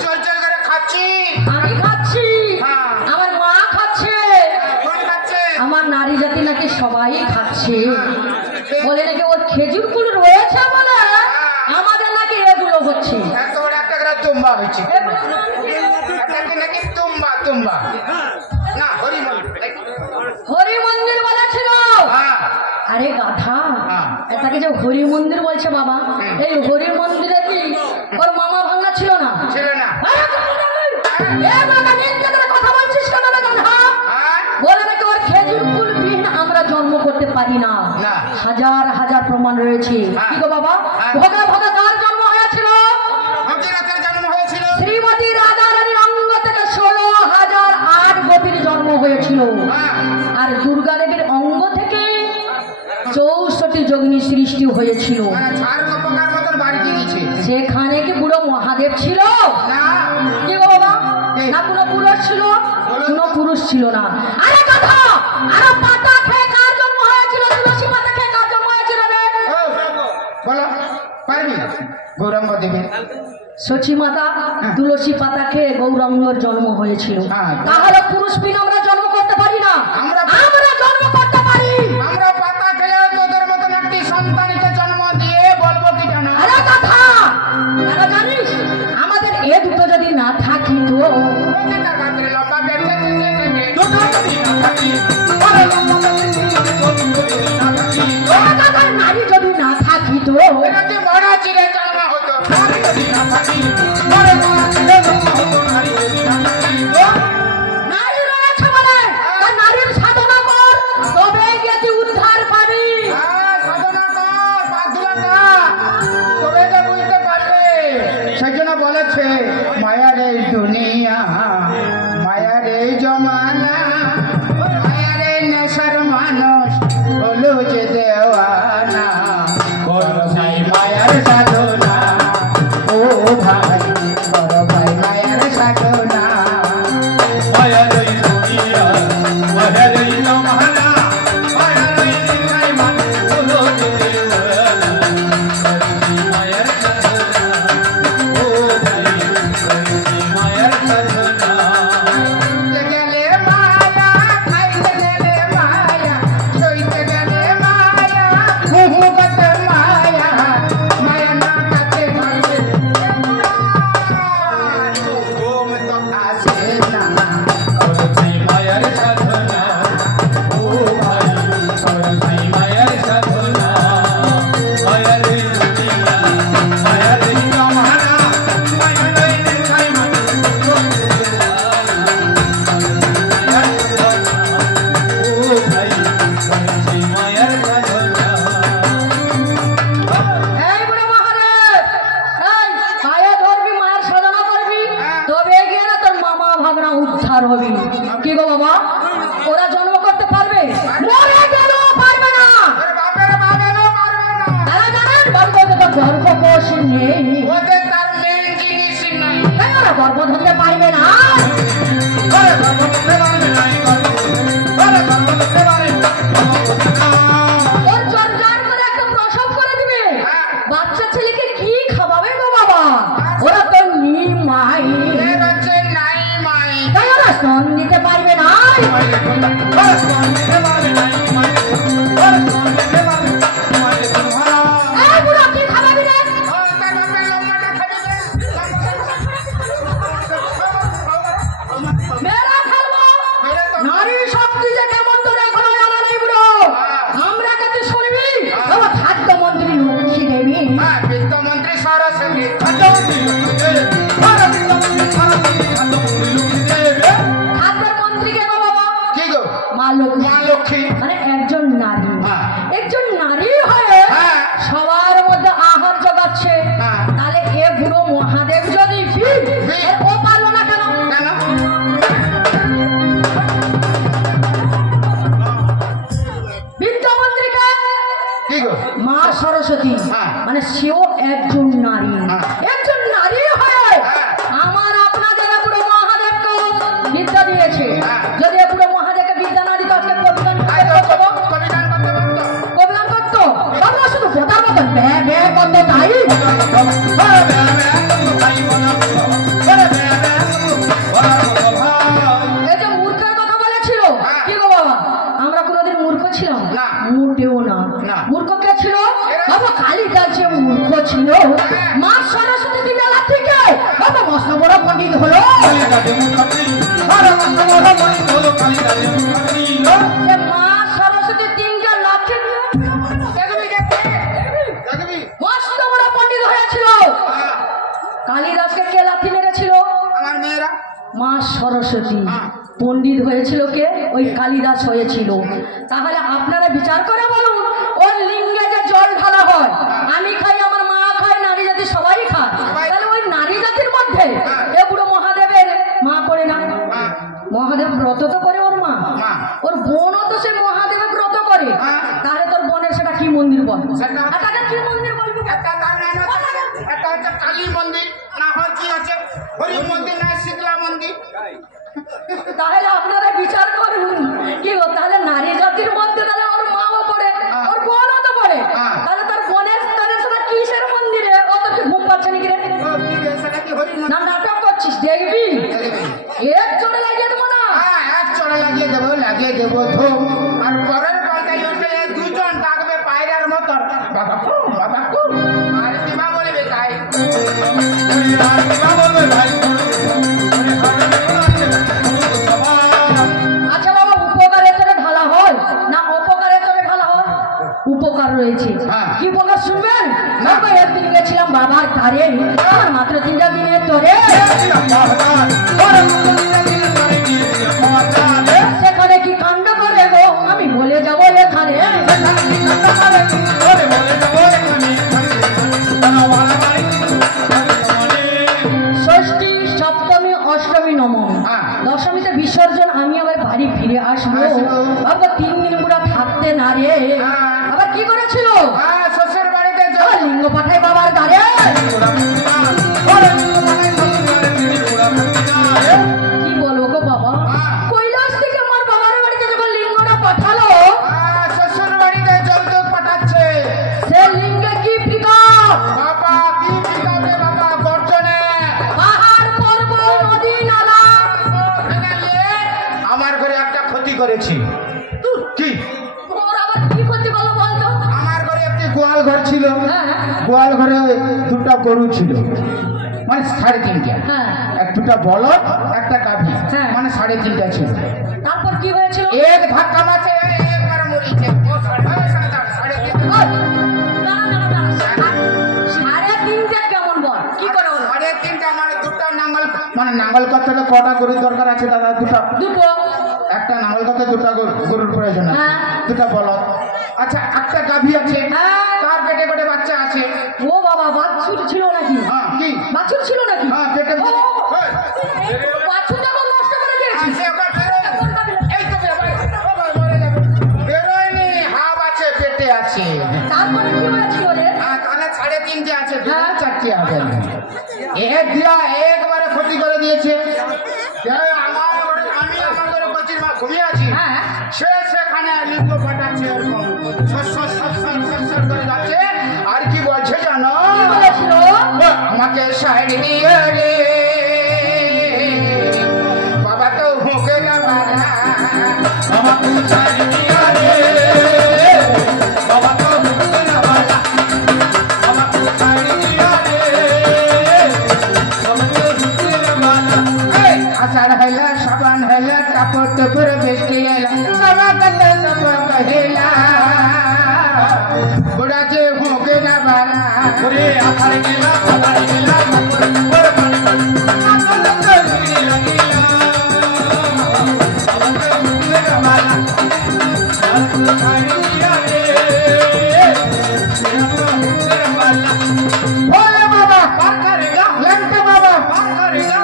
চল চল করে খাচ্ছি। আমি খাচ্ছি, আমার মা খাচ্ছে, কোন খাচ্ছে? আমার নারী জাতি নাকি সবাই খাচ্ছে। বলে নাকি ওর খেজুর কুল রয়েছে বলে আমাদের নাকি এগুলো হচ্ছে। এত বড় একটা করে তুম্বা হয়েছে। এটাকে নাকি তুম্বা তুম্বা না হরি হরি মন্দির বলেছিল। হ্যাঁ আরে গাধা, হ্যাঁ। এটাকে যে হরি মন্দির বলছে বাবা, এই হরি মন্দিরে কি ওর মামা ভাঙা ছিল না? ছিল না। কথা বলছিস কেন রে গাধা? হ্যাঁ? বলে নাকি ওর খেজুর কুল বিহীন আমরা জন্ম করতে পারি না। না। হাজার হাজার প্রমাণ রয়েছে। হ্যাঁ। কি গো বাবা, হ্যাঁ। ভোগে ভোগে কার জন্ম হয়েছিল? ভগীরথের জন্ম হয়েছিল। শ্রীমতী রাধা রানীর অঙ্গ থেকে 16,008 গোপীর জন্ম হয়েছিল। হ্যাঁ। আর দুর্গা দেবীর অঙ্গ থেকে 64 যোগিনী সৃষ্টি হয়েছিল। মানে ঝাড় কপকার মতন বাড়িতে দিচ্ছে। সেখানে কি বুড়ো মহাদেব ছিল? না। কি গো বাবা, কি? না কোনো পুরুষ ছিল? কোনো পুরুষ ছিল না। আরে কথা, আরে পাতা খেয়ে কার জন্ম হয়েছিল? তুলসী পাতা খেয়ে কার জন্ম হয়েছিল রে? ও, বলো পারবি? গৌরাঙ্গ দেবীর। সচী মাতা তুলসী পাতা খেয়ে গৌরাঙ্গর জন্ম হয়েছিল। হ্যাঁ। তাহলে পুরুষ বিন আমরা জন্ম করতে পারি না? আমরা জন্ম করতে পারি। আমরা পাতা খেয়ে তোদের মতন একটি সন্তানকে জন্ম দিয়ে বলবো কি জানো? আরে কথা, আরে জানিস আমাদের এ দুটো যদি না থাকিত, তার গাত্রে লম্বা বেঁচে দুটো যদি না থাকি, বলে লম্বা বেঁচে না থাকি, নারী যদি না থাকিত, এটা কি মরা চিরে জন্ম হতো? নারী যদি না থাকি, বলে মরা চিরে জন্ম হতো। নারী যদি না থাকি, নারী রয়েছে বলে তার নারীর সাধনা কর, তবে গিয়ে তুই উদ্ধার পাবি। সাধনা কর, পাঁচুলা না, তবে তো বুঝতে পারবে। সেই জন্য বলেছে মায়ার এই দুনিয়া, মায়ার এই জমানা, মায়ার এই নেশার মানুষ হলো যে দেওয়ানা। বড় ভাই মায়ার সাধনা, ও ভাই বড় ভাই মায়ার সাধনা। মায়ার এই দুনিয়া, মায়ার এই জমানা, মায়ার এই নেশার মানুষ হলো যে দেওয়ানা। মায়ার সাধনা, ও ভাই মায়ার সাধনা। গেলে মায়া, খাইতে গেলে মায়া, সইতে গেলে মায়া, মুহূর্তে মায়া, মায়া না কাছে ভাঙে ঘুম তো আসে না। মায়ার সাধনা, ও ভাই মায়ার সাধনা। মায়ার এই দুনিয়া, মায়ার এই জমানা, মায়ার এই নেশায় মানুষ হলো যে এই বুড়ো মহাদেব, এই পায়ে ধরবি, মায়ের সাধনা করবি, তবে গিয়ে না তোর মামা ভাগনা উদ্ধার হবি। কি গো বাবা, ওরা জন্ম করতে পারবে? মরে গেলেও পারবে না। বাপের বাবেরও পারবে না। তারা জানেন বাবুকে তো গর্ভকোষ নেই, ওদের তার মেন জিনিস নাই। তাই ওরা গর্ভ ধরতে পারবে না। ওরে গর্ব করতে পারবে না, ওরে গর্ব করতে পারবে না। ওর জর্জার করে একটা প্রসব করে দিবে। বাচ্চা ছেলেকে কি খাওয়াবে গো বাবা? ওরা তো নিমাই, এর হচ্ছে নাই মাই। তাই ওরা স্তন দিতে পারবে না। এই বুড়ো কি খাওয়াবি রে? সে মা সরস্বতী তিনটা লাঠি মস্ত বড় পণ্ডিত হয়েছিল। কালিদাসকে কে লাঠি মেরেছিল? আমার মেয়েরা মা সরস্বতী। পণ্ডিত হয়েছিল কে? ওই কালিদাস হয়েছিল। তাহলে আপনারা বিচার করে বলুন, ওর লিঙ্গে যে জল ঢালা হয়, আমি খাই, আমার মা খায়, নারী জাতি সবাই খায়, তাহলে ওই নারী জাতির মধ্যে এ বুড়ো মহাদেবের মা করে না? মহাদেব ব্রত তো করে ওর মা, ওর বোনও তো সে মহাদেবের ব্রত করে। তাহলে তোর বোনের সেটা কি মন্দির বল? তাকে কি মন্দির বলবি? একটা হচ্ছে কালী মন্দির, না হয় কি আছে হরি মন্দির, না শীতলা মন্দির। তাহলে আপনারা বিচার করুন কি গো, তাহলে নারী জাতির মধ্যে তাহলে ওর মাও পড়ে, ওর বোনও তো পড়ে, তাহলে তার বোনের তাহলে সেটা কিসের মন্দিরে? ও তো কি ঘুম পাচ্ছে নাকি রে? সেটা কি হরি না নাটক করছিস? দেখবি এক চড়ে লাগিয়ে দেবো না। এক চড়া লাগিয়ে দেবো ধুম। আর পরের পাল্টাই উঠে দুজন ডাকবে পায়রার মতন, বাবা বাবা আর দিবা বলবে তাই। আচ্ছা বাবা, উপকারের তোরে ঢালা হয় না অপকারের তোরে ঢালা হয়? উপকার রয়েছে। কি উপকার শুনবেন? না একদিন গেছিলাম বাবার ধারে, আমার মাত্র 3টা দিনের তোরে, সেখানে কি কাণ্ড করে গো, আমি বলে যাবো এখানে। ষষ্ঠী, সপ্তমী, অষ্টমী, নবমী, দশমীতে বিসর্জন, আমি আবার বাড়ি ফিরে আসবো। বাবা 3 দিন পুরা থাকতে না রে। আবার কি করেছিল? শ্বশুর বাড়িতে আবার লিঙ্গ পাঠায় বাবার দ্বারে। কি বলবো গো বাবা, কৈলাস থেকে আমার বাবার বাড়িতে যখন লিঙ্গটা পাঠালো, শ্বশুর বাড়িতে যৌতুক পাঠাচ্ছে। সে লিঙ্গে কি ফিকা, বাবা কি পিতাবে বাবা গর্জনে পাহাড় পর্বত নদী নালা। আমার ঘরে একটা ক্ষতি করেছি। কি? ওর আবার কি করতে বলো বলতো? আমার ঘরে একটি গোয়াল ঘর ছিল, হ্যাঁ গোয়াল ঘরে 2টা গরু ছিল, মানে 3.5টা। হ্যাঁ, দুটা বলদ একটা গাভী, হ্যাঁ। মানে 3.5টা ছিল। তারপর কি হয়েছিল? এক ধাক্কা মারছে, একবার মরিছে। ও 3.5 সাড়ে 3টে কেমন বল? কি করে হলো? 3.5 মানে 2টা নাঙ্গল, মানে নাঙ্গল করতে হলে কটা গরুর দরকার আছে দাদা? 2টা। দুটো। একটা নাঙ্গল করতে 2টা গরুর প্রয়োজন আছে, হ্যাঁ। 2টা বলদ। আচ্ছা একটা গাভী আছে, হ্যাঁ। তার পেটে পেটে বাচ্চা আছে। ও বাবা, বাছুর ছিল নাকি? হ্যাঁ কি? বাছুর ছিল নাকি? হ্যাঁ পেটে ও, বাছুরটা কোন নষ্ট করে দিয়েছিস? এই তো মরে যাবে। বেরোয়নি, হাব আছে, পেটে আছে। তারপরে কি হয়েছিল রে? তাহলে 3.5 আছে, হ্যাঁ। 4টে হবে। এক দিয়া একবারে ক্ষতি করে দিয়েছে। আমি আমার ঘরে কচির মা ঘুমিয়ে আছি, হ্যাঁ। সে সেখানে লিঙ্গ ফাটাচ্ছে, এরকম সর করে যাচ্ছে। আর কি বলছে জানো? কি বলেছিল? আমাকে সাইড দিয়ে রে বাবা, তো হুকে না বাবা, আমাকে সাইড দিয়ে রে বাবা, তো হুকে না বাবা, আমাকে সাইড দিয়ে রে বাবা, তো হুকে না বাবা। এই আষাঢ় হেলা, শ্রাবণ হেলা, কাপড় তোপড় বৃষ্টি এলা, সবা কত সব কহিলা, বুড়া যে হুকে না বাবা। ওরে আষাঢ় গেলা, আষাঢ় গেলা, কাপড় তোপড় পানি পানি, কাপড় তোপড় বৃষ্টি লাগিলা, আমাকে হুকে না বাবা, আমাকে সাইড দিয়া রে বাবা, হুকে না বাবা। ওরে বাবা পার করেগা, লঙ্কা বাবা পার করেগা,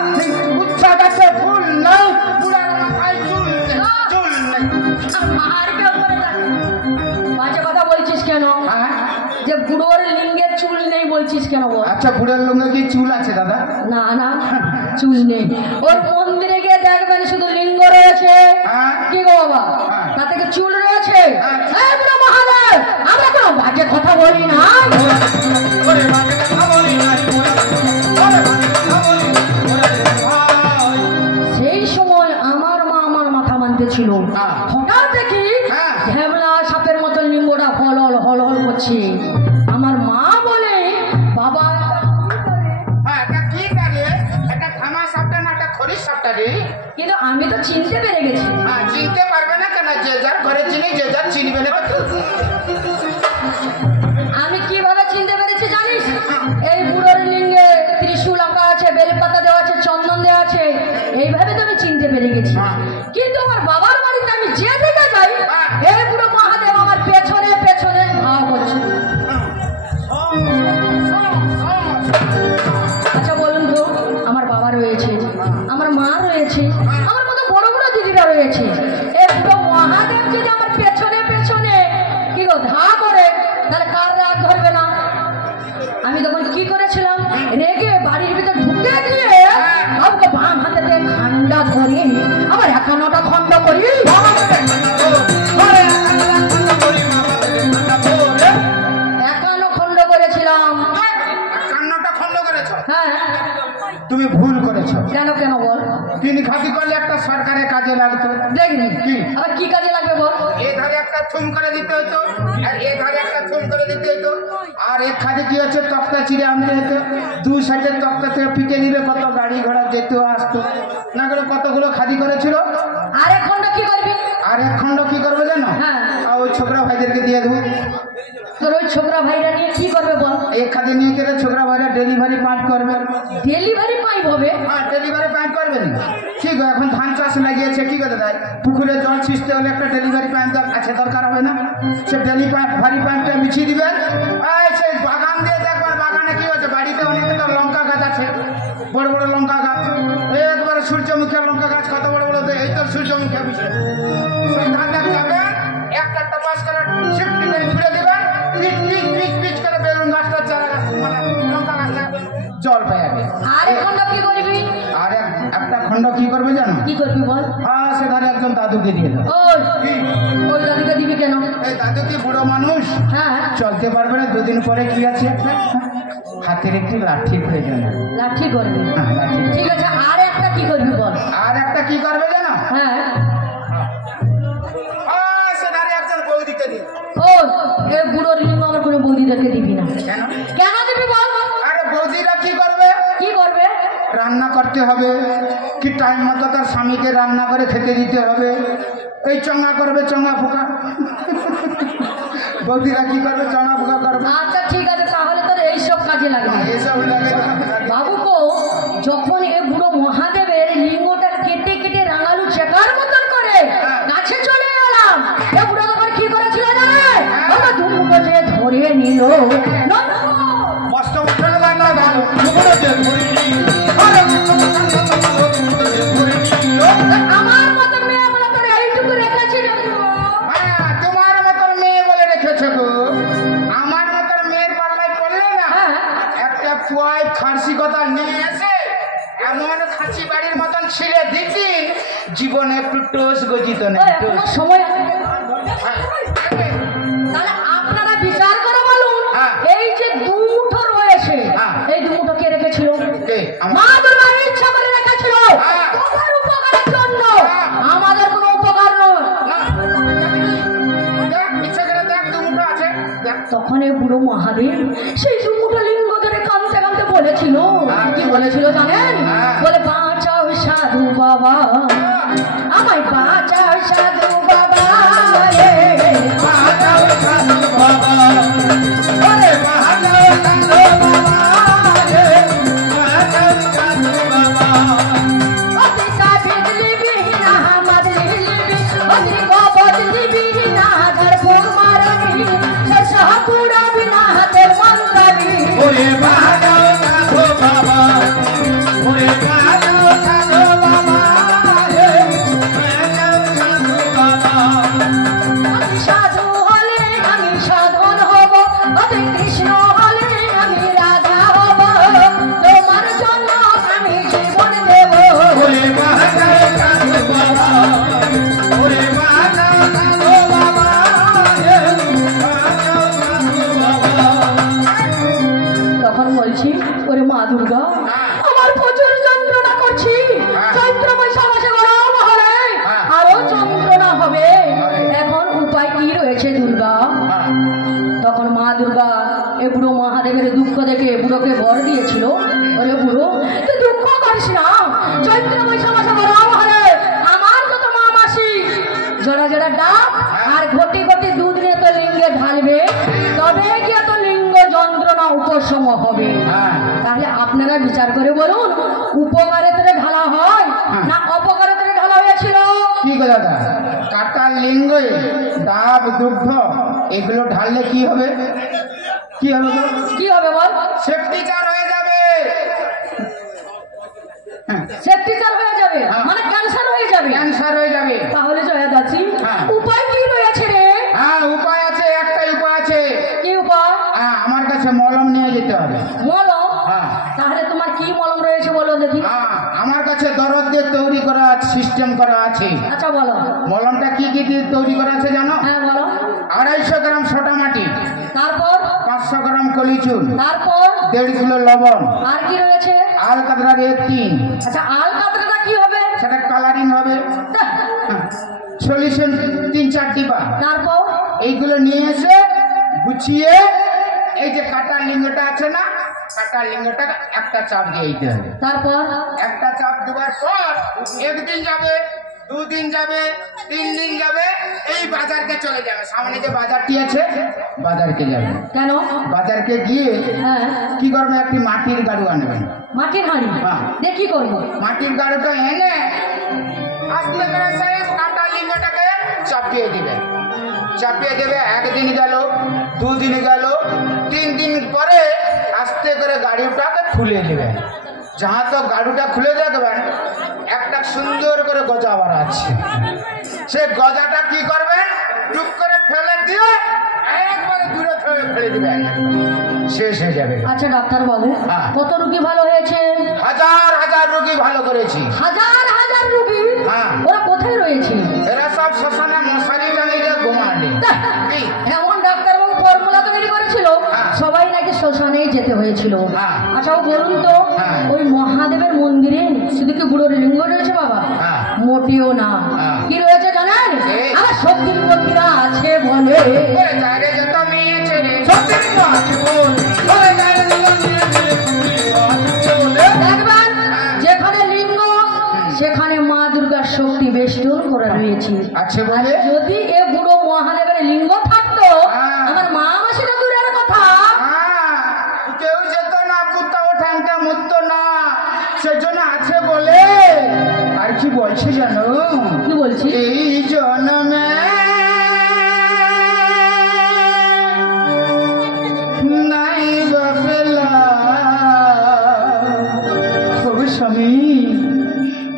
উচ্ছা গাছে ফুল নাই, বুড়ার মাথায় চুল নেই, চুল নেই। আর কে করে যাচ্ছে? বাজে কথা বলছিস কেন? হ্যাঁ? যে বুড়োর লিঙ্গের চুল নেই বলছিস কেন বল? আচ্ছা বুড়ার লঙ্গে কি চুল আছে দাদা? না না, চুল নেই। ওর মন্দিরে গিয়ে দেখবেন শুধু লিঙ্গ রয়েছে। হ্যাঁ। কি গো বাবা, হ্যাঁ। তা থেকে চুল রয়েছে? হ্যাঁ। এই বুড়ো মহাদেব, আমরা কোনো বাজে কথা বলি না। ওরে বাজে কথা বলি না, ওরে বাজে কথা বলি না, ভাই। সেই সময় আমার মা আমার মাথা মানতে ছিল। হ্যাঁ। হঠাৎ দেখি হ্যাঁ। ঢেমলা সাপের মতো লিঙ্গটা হল হল হল হল করছে। আমার মা বলে, বাবা হ্যাঁ, এটা কি করে? এটা থামা সাপটা না, এটা খড়ি বলিস সবটা রে। কিন্তু আমি তো চিনতে পেরে গেছি। চিনতে পারবে না কেন? যে যার ঘরে চিনি, যে যার চিনবে না। আমি কিভাবে চিনতে পেরেছি জানিস? এই বুড়োর লিঙ্গে ত্রিশূল আঁকা আছে, বেলপাতা দেওয়া আছে, চন্দন দেওয়া আছে, এইভাবে তো আমি চিনতে পেরে গেছি। কিন্তু আমার বাবার বাড়িতে আমি যে দিকে যাই, এই বুড়ো মহাদেব আমার পেছনে পেছনে ভাও করছে। আচ্ছা বলুন তো, আমার বাবা রয়েছে, আমার মা রয়েছে, আমার কত বড় বড় দিদিরা রয়েছে, এই বুড়ো মহাদেব যদি আমার পেছনে পেছনে কি গো ধা করে, তাহলে কার রাগ ধরবে না? আমি তখন কি করেছিলাম, রেগে বাড়ির ভিতর ঢুকে গিয়ে আমাকে বাম হাতে খান্ডা ধরি, আবার 51টা খন্ড করি, 51 খন্ড করেছিলাম। 51টা খন্ড করেছ? হ্যাঁ। তুমি ভুল করেছো। কেন কেন বল? 3 খাতি করলে একটা সরকারের কাজে লাগতো। দেখনি কি? আবার কি কাজে লাগবে বল? এ ধারে একটা থুম করে দিতে হতো, আর এ ধারে একটা থুম করে দিতে হতো। আর এক খাতে কি হচ্ছে, তক্তা চিড়ে আনতে হতো। 2 সাইডের তক্তা থেকে পিটে নিলে কত গাড়ি ঘোড়া যেত আসতো না করে কতগুলো খাদি করেছিল। আর এক খন্ড কি করবি? আর 1 খন্ড কি করবে জানো? হ্যাঁ। আর ওই ছোকরা ভাইদেরকে দিয়ে দেবো। তোর ওই ছোকরা ভাইরা নিয়ে কি করবে বল? এক খাতে নিয়ে গেলে ছোকরা ভাইরা ডেলিভারি পাঠ করবে। ডেলিভারি পাইপ হবে? হ্যাঁ, ডেলিভারি পাইপ করবেন। ঠিক এখন ধান চাষ লাগিয়েছে, কি করে দেয়, পুকুরে জল ছিঁচতে হলে একটা ডেলিভারি পাইপ আছে, দরকার হবে না? সে ডেলিভারি পাইপটা বিছিয়ে দিবেন। সেই বাগান দিয়ে দেখবেন, বাগানে কি হচ্ছে, বাড়িতে অনেক তো লঙ্কা গাছ আছে, বড় বড় লঙ্কা গাছ, একবারে সূর্যমুখী লঙ্কা গাছ, কত বড় বড়, এই তো সূর্যমুখী বিষয়। সেই ধান যাবেন, একটা পাশ করে শিফটি করে ঘুরে দেবেন, পিচ পিচ পিচ পিচ করে বেগুন গাছটা, চারা গাছ, মানে লঙ্কা গাছটা জল পায় যাবে। আর এক খন্ড কি করবি? আর একটা খন্ড কি করবে জানো? কি করবি বল? সে ধারে একজন দাদুকে দিয়ে দাও। ওই দাদিকে দিবি কেন? এই দাদু কি বুড়ো মানুষ, হ্যাঁ। চলতে পারবে না, 2 দিন পরে কি আছে, হাতের একটি লাঠি হয়ে যাবে। লাঠি করবি? হ্যাঁ, লাঠি। ঠিক আছে, আর একটা কি করবি বল? আর একটা কি করবে জানো? হ্যাঁ। সে ধারে একজন বৌদিকে দিয়ে। এই বুড়োর লিঙ্গ আমার কোনো বৌদিদেরকে দিবি না। কেন? কেন দিবি বল? আরে বৌদিরা কি করবে? কি করবে? রান্না করতে হবে, কি টাইম মতো তার স্বামীকে রান্না করে খেতে দিতে হবে। এই চঙ্গা করবে, চঙ্গা ফোকা। বৌদিরা কি করবে? চঙ্গা ফোকা করবে। আচ্ছা ঠিক আছে, তাহলে তোর এইসব কাজে লাগবে। এসব লাগে না। বাবুকো যখন এ বুড়ো মহাদেবের লিঙ্গটা কেটে কেটে রাঙালু চেকার মতন করে কাছে চলে এলাম, এ বুড়ো তখন কি করেছিল জানে? বাবা দুমুটো যে ধরে নিল, কষ্ট উঠে লাগলো ভালো, দুপুরে ধরে নিল। আরে ধরে নিল। আমার মতন মেয়ে বলে তোর এইটুকু রেখেছিল। তোমার মতন মেয়ে বলে রেখেছে গো। আমার মতন মেয়ের পাল্লায় পড়লে না, একটা পুয়াই খাসি কথা নিয়ে এসে এমন খাসি বাড়ির মতন ছিঁড়ে দিচ্ছি, জীবনে একটু টোস গজিত না। এখনো সময় আছে। তাহলে আপনারা বিচার করে বলুন, এই যে দুমুঠো রয়েছে, এই দুমুঠো কে রেখেছিল? মা দুর্গা ইচ্ছা করে রেখেছিল তোমার উপকারের জন্য, আমাদের কোনো উপকার নয়। তখন এই বুড়ো মহাদেব সেই দুমুঠো লিঙ্গ ধরে কাঁদতে কাঁদতে বলেছিল, কি বলেছিল জানেন? বলে বাঁচাও সাধু বাবা, আমায় বাঁচাও সাধু বাবা, বাঁচাও সাধু বাবা, ওরে বাঁচাও সাধু বাবা, বাঁচাও সাধু বাবা। অতিকা বিজলি বিহীনা বদলি অতিকা বদলি বিহীনা ধর্ম মারণী সরসহ পুরা বিনা হাতে মন্ত্রী। ওরে বাঁচাও সাধু বাবা, ওরে বাঁচাও সাধু বাবা, বাঁচাও সাধু বাবা। অতি সাধু হলে আমি সাধন হব, অতি কৃষ্ণ হলে আমি রাধা হব, তোমার জন্য আমি জীবন দেব। ওরে বাঁচাও সাধু বাবা, ওরে বাঁচাও সাধু বাবা, বাঁচাও সাধু বাবা। তখন বলছি, ওরে মা দুর্গা, আমার প্রচুর যন্ত্রণা করছি, চৈত্র বৈশাখ মাসে গরম হলে আরো যন্ত্রণা হবে, এখন উপায় কি রয়েছে দুর্গা? তখন মা দুর্গা এ বুড়ো মহাদেবের দুঃখ দেখে বুড়োকে বর দিয়েছিল, ওরে বুড়ো তুই দুঃখ করিস না, চৈত্র বৈশাখ হবে। হ্যাঁ। তাহলে আপনারা বিচার করে বলুন, উপকারেতে ঢালা হয় না অপকারেতে ঢালা হয়েছিল? কি গো দাদা, কাটা লিঙ্গ, ডাব, দুগ্ধ এগুলো ঢাললে কি হবে? কি হবে গো? কি হবে বল? সেপ্টিকার হয়ে যাবে। সেপ্টিকার হয়ে যাবে, হ্যাঁ। মানে ক্যান্সার হয়ে যাবে। ক্যান্সার হয়ে যাবে। তাহলে জয়া দাসি, হ্যাঁ। উপায় কি রয়েছে রে? হ্যাঁ, উপায় আছে, একটাই উপায় আছে। কি উপায়? হ্যাঁ, আমার কাছে মলম নিয়ে যেতে হবে। মলম? হ্যাঁ। তাহলে তোমার কি মলম রয়েছে বলো দেখি। হ্যাঁ, আমার কাছে দরদ দিয়ে তৈরি করা সিস্টেম করা আছে। আচ্ছা বলো। মলমটা কি কি দিয়ে তৈরি করা আছে জানো? হ্যাঁ বলো। 250 গ্রাম সোটা মাটি, তারপর? 500 গ্রাম কলিচুন, তারপর? 1.5 কিলো লবণ, আর কি রয়েছে? আল কাতরার 1-3। আচ্ছা আল কাতরাটা কি হবে? সেটা কালারিং হবে। সলিউশন 3-4 ডিবা। তারপর? এইগুলো নিয়ে এসে গুছিয়ে এই যে কাটা লিঙ্গটা আছে না, কাটা লিঙ্গটা একটা চাপ দিয়ে দিতে হবে। তারপর? একটা চাপ দেওয়ার পর একদিন যাবে, 2 দিন যাবে, 3 দিন যাবে, এই বাজারকে চলে যাবে। সামনে যে বাজারটি আছে, বাজারকে যাবে। কেন? বাজারকে গিয়ে হ্যাঁ। কি করবে, একটি মাটির গাড়ু আনবেন। মাটির হাঁড়ি? হ্যাঁ। দিয়ে কি করবো? মাটির গাড়ুটা এনে আস্তে করে সেই কাটা লিঙ্গটাকে চাপিয়ে দিবে। চাপিয়ে দেবে। 1 দিন গেল, 2 দিন গেল, 3 দিন পরে আস্তে করে গাড়িটাকে খুলে দেবে। যাহা তো গাড়ুটা খুলে দেখবেন একটা সুন্দর করে গজা বার আছে। সে গজাটা কি করবেন, টুক করে ফেলে দিয়ে একবারে দূরে ফেলে দিবেন, শেষ হয়ে যাবে। আচ্ছা ডাক্তার বাবু, হ্যাঁ। কত রুগী ভালো হয়েছে? হাজার হাজার রোগী ভালো করেছি। হাজার হাজার রুগী? হ্যাঁ। ওরা কোথায় রয়েছে? এরা সব শ্মশানে মশারি টাঙিয়ে ঘুমালে। কি? এমন ডাক্তার বাবু ফর্মুলা তৈরি করেছিল, হ্যাঁ। সবাই নাকি শ্মশানেই যেতে হয়েছিল। হ্যাঁ। আচ্ছা ও বলুন তো, হ্যাঁ। ওই মহাদেবের মন্দিরে শুধু কি বুড়োর লিঙ্গ রয়েছে বাবা? হ্যাঁ। মোটেও না। হ্যাঁ। কি রয়েছে জানেন? এই। আমার শক্তির মূর্তিরা আছে বলে। ওরে যারে যত মেয়েছে রে, সত্যি আছে বল। ওরে যারে যত মেয়েছে রে, সত্যি আছে বল। দেখবেন যেখানে লিঙ্গ সেখানে মা দুর্গার শক্তি বেষ্টন করে রয়েছে। আছে বলে? আর যদি এ বুড়ো মহাদেবের লিঙ্গ থাকতো, হ্যাঁ। আমার মা মাসিরা দূরের কথা। হ্যাঁ, কেউ যেত না, কুত্তাও ঠ্যাংটা মুততো না, সেজন্য আছে বলে। আর কি বলছে জানো? কি বলছি? এই জন্মে নাই বাপেলা খুব স্বামী,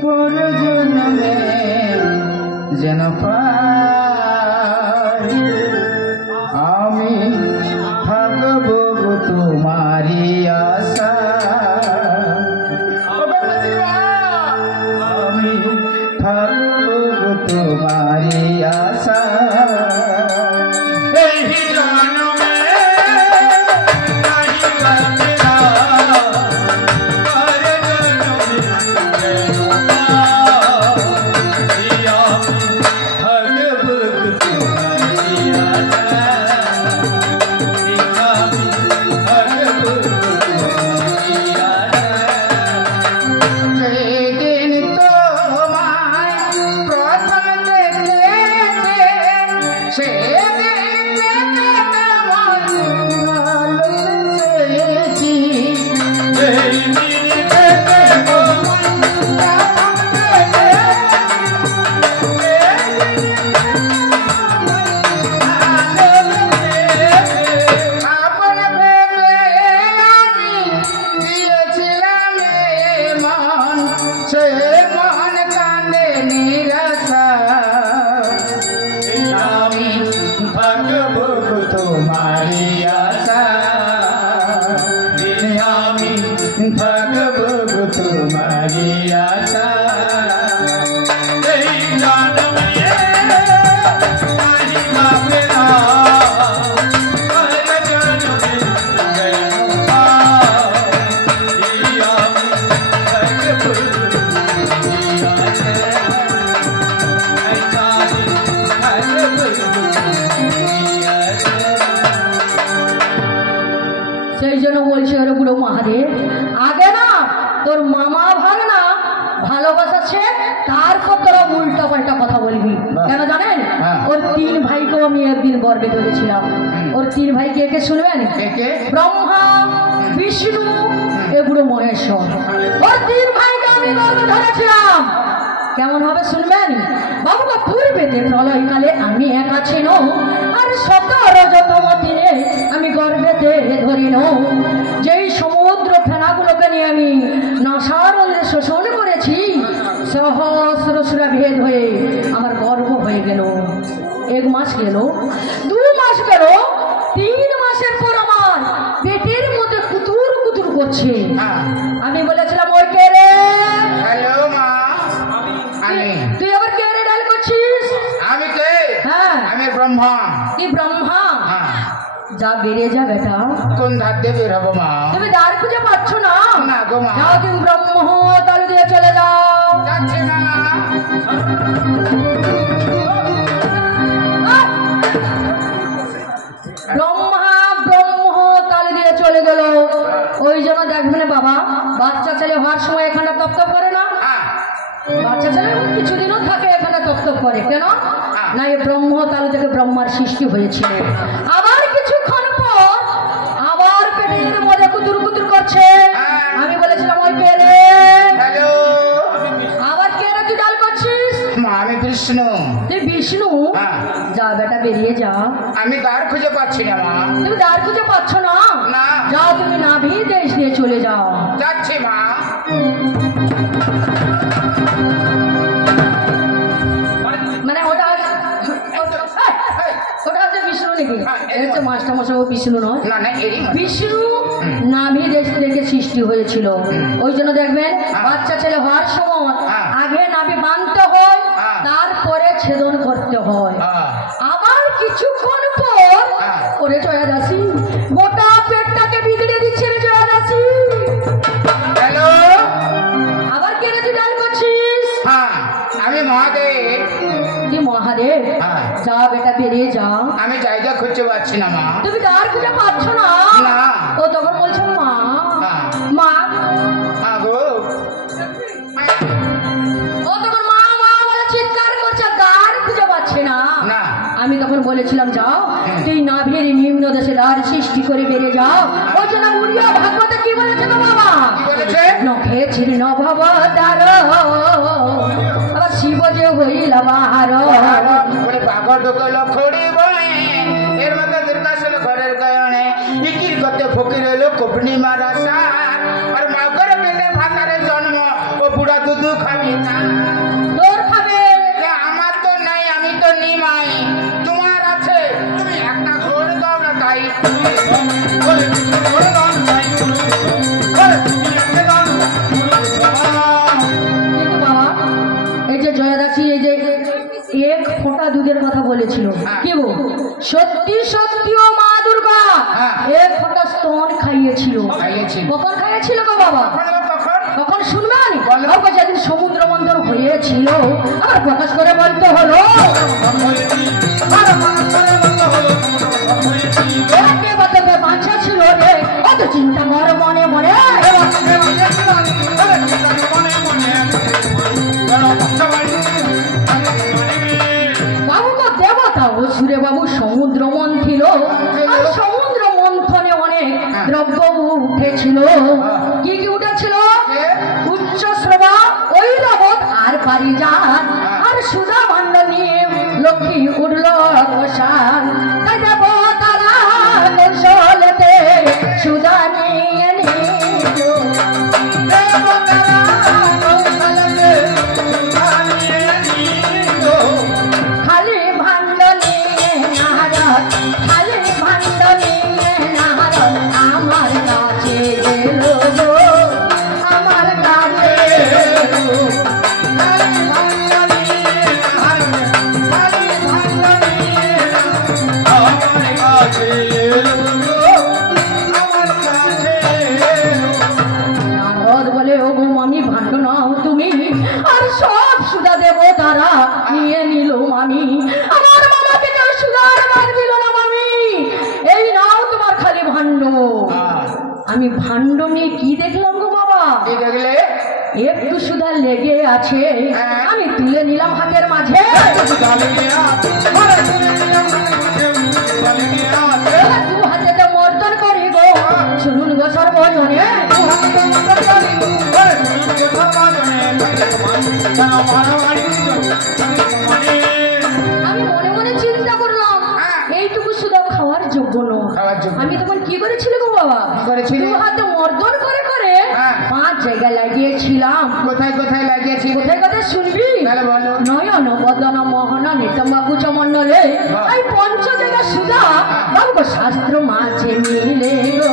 পর জন্মে যেন পাই আমি থাকব তোমারি আশা। আমি থাকব তোমারি আশা। এই জন্মে নাহি বাঁচনা, পর জন্মে যেন পাই আমি থাকব তোমারি আশা। আমি থাকব তোমারি আশা। যেদিন তোমায় প্রথম দেখেছে, সেদিন থেকে তোমায় ভালোবেসেছি। যেদিন থেকে তোমায় প্রথম দেখেছি, আপন ভেবে আমি দিয়েছিলাম এ মন, সে মন কান্দে নিরাশা। আমি থাকব তোমারি আশা, আমি থাকব তোমারি আশা। এই জন্মে নাহি বাপেরা, পর জন্মে যেন পাই আমি থাকব তোমারি আশা। আমি থাকব তোমারি আশা। সেই জন্য বলছি ওরে বুড়ো মহাদেব, আগে না তোর মামা ভাগনা ভালোবাসাছে, তারপর তোরা উল্টা পাল্টা কথা বলবি। কেন জানেন? হ্যাঁ। ওর 3 ভাইকেও আমি একদিন গর্বে ধরেছিলাম। ওর 3 ভাই কে কে শুনবেন? কে কে? ব্রহ্মা, বিষ্ণু এগুলো মহেশ্বর ওর তিন ভাইকে আমি গর্বে ধরেছিলাম। কেমন হবে শুনবেন বাবুকে পূর্বেতে প্রলয়কালে আমি একা ছিল আর 17 দিনে আমি গর্ভেতে ধরিল যেই সমুদ্র ফেনাগুলোকে নিয়ে আমি নাসারলে শোষণ করেছি সহস্র সুরা ভেদ হয়ে আমার গর্ভ হয়ে গেল। 1 মাস গেল, 2 মাস গেল, 3 মাসের পর আমার পেটের মধ্যে কুতুর কুতুর করছে। আমি বলেছিলাম ওই কে রে? হ্যালো মা, আমি। তুই আবার কে রে ডাল করছিস? আমি কে? হ্যাঁ আমি ব্রহ্মা। কি ব্রহ্মা? হ্যাঁ। যা বেরিয়ে যা বেটা, কোন ধার দিয়ে বের হবো মা? তুমি দ্বার খুঁজে পাচ্ছ না? না গো মা। যাও তুমি ব্রহ্ম তালু দিয়ে চলে যাও। যাচ্ছি না। ব্রহ্ম তালু দিয়ে চলে গেল। ওই জন্য দেখবেন বাবা, বাচ্চা ছেলে হওয়ার সময় এখানে তপ্তপ করে না? বাচ্চা ছেলে কিছুদিনও থাকে এখানে তপ্তপ করে কেন না? এই ব্রহ্ম তালু থেকে ব্রহ্মার সৃষ্টি হয়েছিল। আবার কিছুক্ষণ পর আবার পেটের মধ্যে কুতুর কুতুর করছে। আমি বলেছিলাম ওই কে রে? হ্যালো। আবার কে রে তুই ডাল করছিস? মা আমি বিষ্ণু। তুই বিষ্ণু? হ্যাঁ। যা বেটা বেরিয়ে যা। আমি দ্বার খুঁজে পাচ্ছি না মা। তুমি দ্বার খুঁজে পাচ্ছ না? না। যাও তুমি নাভি দেশ দিয়ে চলে যাও। যাচ্ছি মা। মানে ওটা হচ্ছে বিষ্ণু নাকি? এটা হচ্ছে মাস্টার মশাই, বিষ্ণু নয়। না না এরই মা। বিষ্ণু নাভি দেশ থেকে সৃষ্টি হয়েছিল। ওই জন্য দেখবেন বাচ্চা ছেলে হওয়ার সময় আগে নাভি বাঁধতে হয়, তারপরে ছেদন করতে হয়। আবার কিছুক্ষণ পর ওরে জয়া দাসী গোটা পেটটাকে বিগড়ে দিচ্ছে রে জয়া দাসী। হ্যালো। আবার কে রে তুই ডাল করছিস? হ্যাঁ আমি মহাদেব। কি মহাদেব? হ্যাঁ। যা বেটা বেরিয়ে যা। আমি জায়গা খুঁজতে পাচ্ছি না মা। তুমি দ্বার খুঁজে পাচ্ছ না? না। ও তখন বলছো মা হ্যাঁ। মা। হ্যাঁ গো। ও তখন মা মা বলে চিৎকার করছে, দ্বার খুঁজে পাচ্ছে না। না। আমি তখন বলেছিলাম যাও তুই নাভির নিম্ন দেশে দ্বার সৃষ্টি করে বেরিয়ে যাও। ওই জন্য উড়িয়া ভাগবতে কি বলেছে তো বাবা? কি বলেছে? নখে ছিন্ন ভব দ্বার আবার শিব যে হইল বাহার। বলে পাগল ঢুকল খড়ি বনে এর মধ্যে দীর্ঘাসন ঘরের গায়নে ইকির করতে ফকির হইলো পূর্ণিমার আশা আর মাগর পেটে ভাতারে জন্ম ও বুড়া দুধু খাবি না। তোর খাবে। আমার তো নাই, আমি তো নিমাই। তোমার আছে, তুমি একটা ঘোর দাও না তাই। কিন্তু বাবা এই যে জয়াদাসী এই যে 1 ফোঁটা দুধের কথা বলেছিল, কি গো সত্যি সত্যি ও মা দুর্গা 1 ফোঁটা স্তন খাইয়েছিল। খাইয়েছিল। কখন খাইয়েছিল গো বাবা? কখন? কখন শুনবেন? বলো। বাবা যেদিন সমুদ্র মন্থন হয়েছিল আবার প্রকাশ করে বলতে হলো একে বাতাবে বাঁচা ছিল রে অত চিন্তা মর মনে মনে। বাবুকে দেবতা অসুরে বাবু সমুদ্র মন্থিল আর সমুদ্র মন্থনে অনেক দ্রব্য উঠেছিল। কি কি উঠেছিল? উচ্চ শ্রবা ঐরবত আর পারিজাত আর সুধা মণ্ডলী লক্ষ্মী উঠল গোসাল। তাই দেবতারা কৌশলতে সুধা নিয়ে নিল। দেবতারা কৌশলতে সুধা নিয়ে নিল। খালি ভাণ্ড নিয়ে নারদ, খালি ভাণ্ড নিয়ে নারদ আমার কাছে গেল গো, আমার কাছে গেল। খালি ভাণ্ড নিয়ে নারদ, খালি ভাণ্ড নিয়ে নারদ আমার কাছে গেল গো, আমার কাছে গেল। নারদ বলে ও গো মামি ভাণ্ড নাও তুমি, আর সব সুধা দেব তারা নিয়ে নিল মামি। আমার মামাকে কেউ সুধার ভাগ দিল না মামি। এই নাও তোমার খালি ভাণ্ড। আমি ভাণ্ড নিয়ে কি দেখলাম গো বাবা? কি দেখলে? একটু সুধা লেগে আছে, আমি তুলে নিলাম হাতের মাঝে। দু হাতে মর্দন করি গো, শুনুন গো সর্বজন নয়নে আমি মনে মনে চিন্তা করলাম এইটুকু শুধু খাওয়ার যোগ্য নয়। খাওয়ার যোগ্য আমি তখন কি করেছিলি গো বাবা? করেছিলি? দু হাতে মর্দন করে করে হ্যাঁ। 5 জায়গায় লাগিয়েছিলাম। কোথায় কোথায় লাগিয়েছি? কোথায় কোথায় শুনবি? তাহলে বলো। নয়ন বদন মোহন নিতম্বাবু চমন্ডলে এই পঞ্চ জায়গা সুধা বাবু গো শাস্ত্র মাঝে মিলে গো,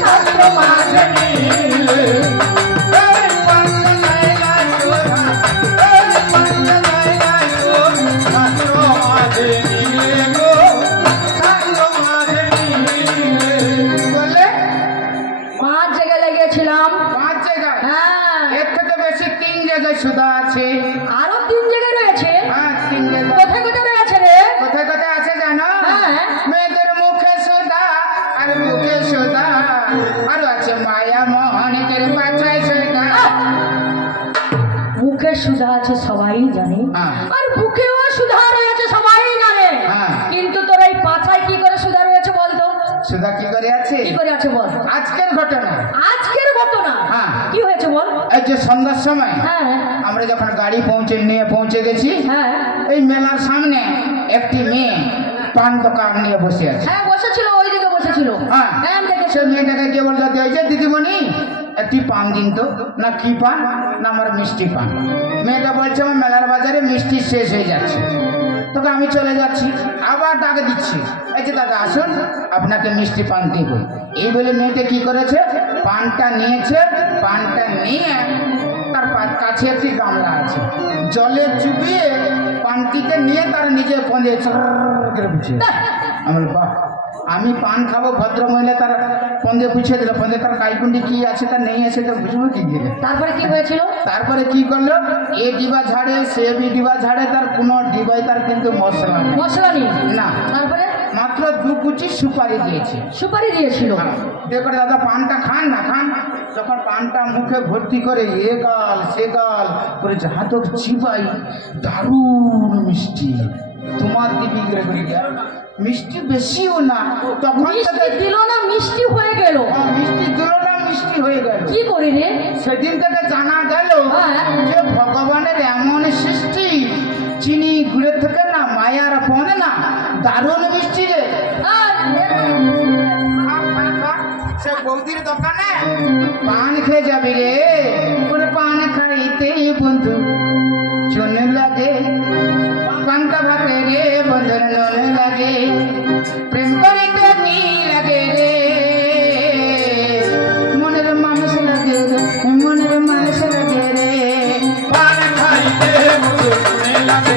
শাস্ত্র মাঝে মিলে। বললে 5 জায়গায় লাগিয়েছিলাম। 5 জায়গায়? হ্যাঁ, এর থেকে বেশি 3 জায়গায় সুধা আছে। আরো 3 জায়গায় রয়েছে। হ্যাঁ 3 জায়গায়। কোথায় কোথায় রয়েছে রে? কোথায় কোথায় আছে জানো? হ্যাঁ। মেয়েদের মুখে সুধা আর বুকে সুধা, আর আছে মায়া মোহনের পাছায় সুধা। মুখে সুধা আছে সবাই জানে, হ্যাঁ। আর বুকেও সুধা রয়েছে সবাই জানে, হ্যাঁ। কিন্তু তোর এই পাছায় কি করে সুধা রয়েছে বলতো? সুধা কি করে আছে? কি করে আছে বল? আজকের ঘটনা। আজকের ঘটনা? হ্যাঁ। কি হয়েছে বল? এই যে সন্ধ্যার সময় হ্যাঁ আমরা যখন গাড়ি নিয়ে পৌঁছে গেছি, হ্যাঁ এই মেলার সামনে একটি মেয়ে পান দোকান নিয়ে বসে আছে। হ্যাঁ বসেছিল, ওইদিকে বসেছিল। হ্যাঁ। হ্যাঁ আমি দেখেছি। সে মেয়েটাকে গিয়ে বললো, এই যে দিদিমণি একটি পান দিন তো। না কি পান? না আমার মিষ্টি পান। মেয়েটা বলছে আমার মেলার বাজারে মিষ্টি শেষ হয়ে যাচ্ছে। তোকে আমি চলে যাচ্ছি, আবার ডাকে দিচ্ছি, এই যে দাদা আসুন আপনাকে মিষ্টি পান দিব। এই বলে মেয়েটা কি করেছে, পানটা নিয়েছে। পানটা নিয়ে তার কাছে একটি গামলা আছে, জলে চুবিয়ে পানটিকে নিয়ে তার নিজের পন্দে করে বুঝিয়ে। আমি বাহ, আমি পান খাবো, ভদ্র মহিলা তার পন্দে পুছিয়ে দিল। পন্দে তার কাইকুন্ডি কি আছে তার নেই আছে, তো বুঝবো কি দিয়ে। তারপরে কি হয়েছিল? তারপরে কি করলো, এ ডিবা ঝাড়ে সে বি ডিবা ঝাড়ে, তার কোনো ডিবাই তার কিন্তু মশলা নেই। মশলা নেই? না। তারপরে মাত্র 2 কুচি সুপারি দিয়েছে। সুপারি দিয়েছিল। দেখো দাদা পানটা খান না খান। যখন পানটা মুখে ভর্তি করে এ গাল সে গাল করে হাতক চিবাই, দারুণ মিষ্টি, তোমার দিবি করে গিয়া মিষ্টি বেশিও না। তখন মিষ্টি দিল না, মিষ্টি হয়ে গেল। মিষ্টি দিল না, মিষ্টি হয়ে গেল। কি করি রে? সেদিন থেকে জানা গেল হ্যাঁ। যে ভগবানের এমন সৃষ্টি, চিনি গুড়ের থেকে না মায়ার পনে না দারুণ মিষ্টি রে। সে বৌদির দোকানে পান খেয়ে যাবি রে, ওরে পান খাইতে বন্ধু চুন লাগে, পান্তা ভাতে রে বন্ধুর নুন লাগে, প্রেম করিতে কি লাগে রে, মনের মানুষ লাগে রে, মনের মানুষ লাগে রে। পান খাইতে বন্ধু চুন লাগে,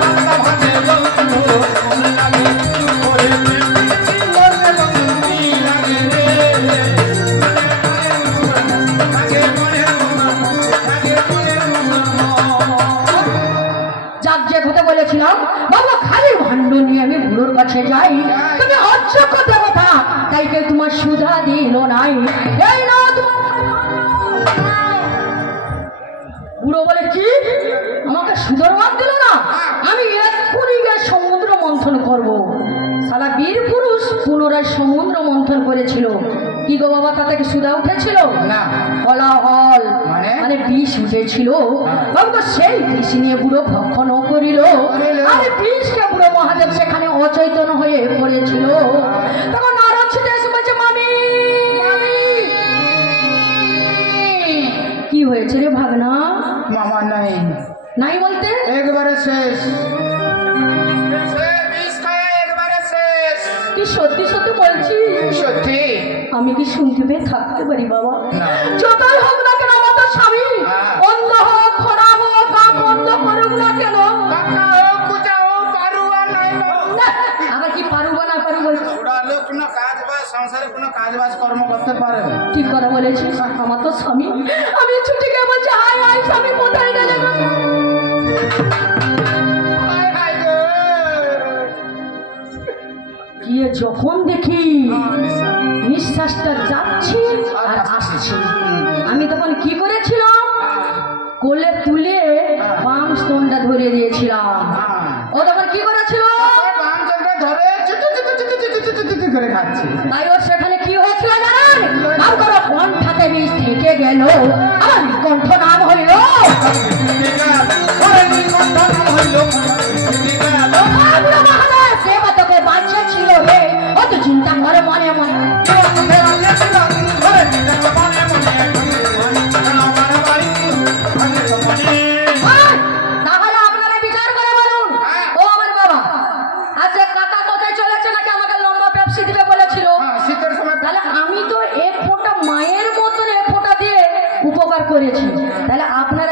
পান্তা ভাতে বন্ধু নুন লাগে, ওরে প্রেম করতে বন্ধু কি লাগে রে, যাক যে কথা বলেছিলাম বাবা, খালি ভাণ্ড নিয়ে আমি বুড়োর কাছে যাই, তুমি অযোগ্য দেবতা, তাই কেউ তোমার সুধা দিল নাই। এই না তোমার বুড়ো বলে কি আমাকে সুধর ভাব দিল না, আমি এক্ষুনি গিয়ে সমুদ্র মন্থন করব। সালা বীর পুরুষ পুনরায় সমুদ্র মন্থন করেছিল। কি গো বাবা, তাতে কি সুধা উঠেছিল? না। হলাহল মানে বিষ উঠেছিল। বাবা সেই বিষ নিয়ে বুড়ো ভক্ষণও করিল, আর বিষকে বুড়ো মহাদেব সেখানে অচৈতন্য হয়ে পড়েছিল। তখন নারদ ছুটে এসে বলছে, মামি কি হয়েছে রে ভাগনা? মামা নাই, নাই বলতে একবারে শেষ, বিষ খায় একবারে শেষ। তুই সত্যি সত্যি বলছি? সত্যি। আমি কি শুনতে পেয়ে থাকতে পারি বাবা? না। যতই হোক না কেন আমার তো স্বামী, হ্যাঁ। অন্ধ হোক খোড়া হোক বা বন্ধ করুক না কেন, বাঁকা হোক কুচা হোক পারুয়া নাই আবার কি পারুবা না পারু বলছি? উড়ালো কোনো কাজ বাজ সংসারে কোনো কাজ বাজ কর্ম করতে পারে না। ঠিক কথা বলেছিস, আমার তো স্বামী। আমি ছুটি গিয়ে বলছি, হাই হাই স্বামী কোথায় গেলে? হায় হায় গো। গিয়ে যখন দেখি নিঃশ্বাসটা যাচ্ছে আর আসছে, আমি তখন কি করেছিলাম, কোলে তুলে বাম স্তনটা ধরে দিয়েছিলাম। ও তখন কি করেছিল, বাম চোখটা ধরে চুটু চুটু চুটু চুটু চুটু চুটু করে খাচ্ছে। তাই ওর সেখানে কি হয়েছিল জানেন?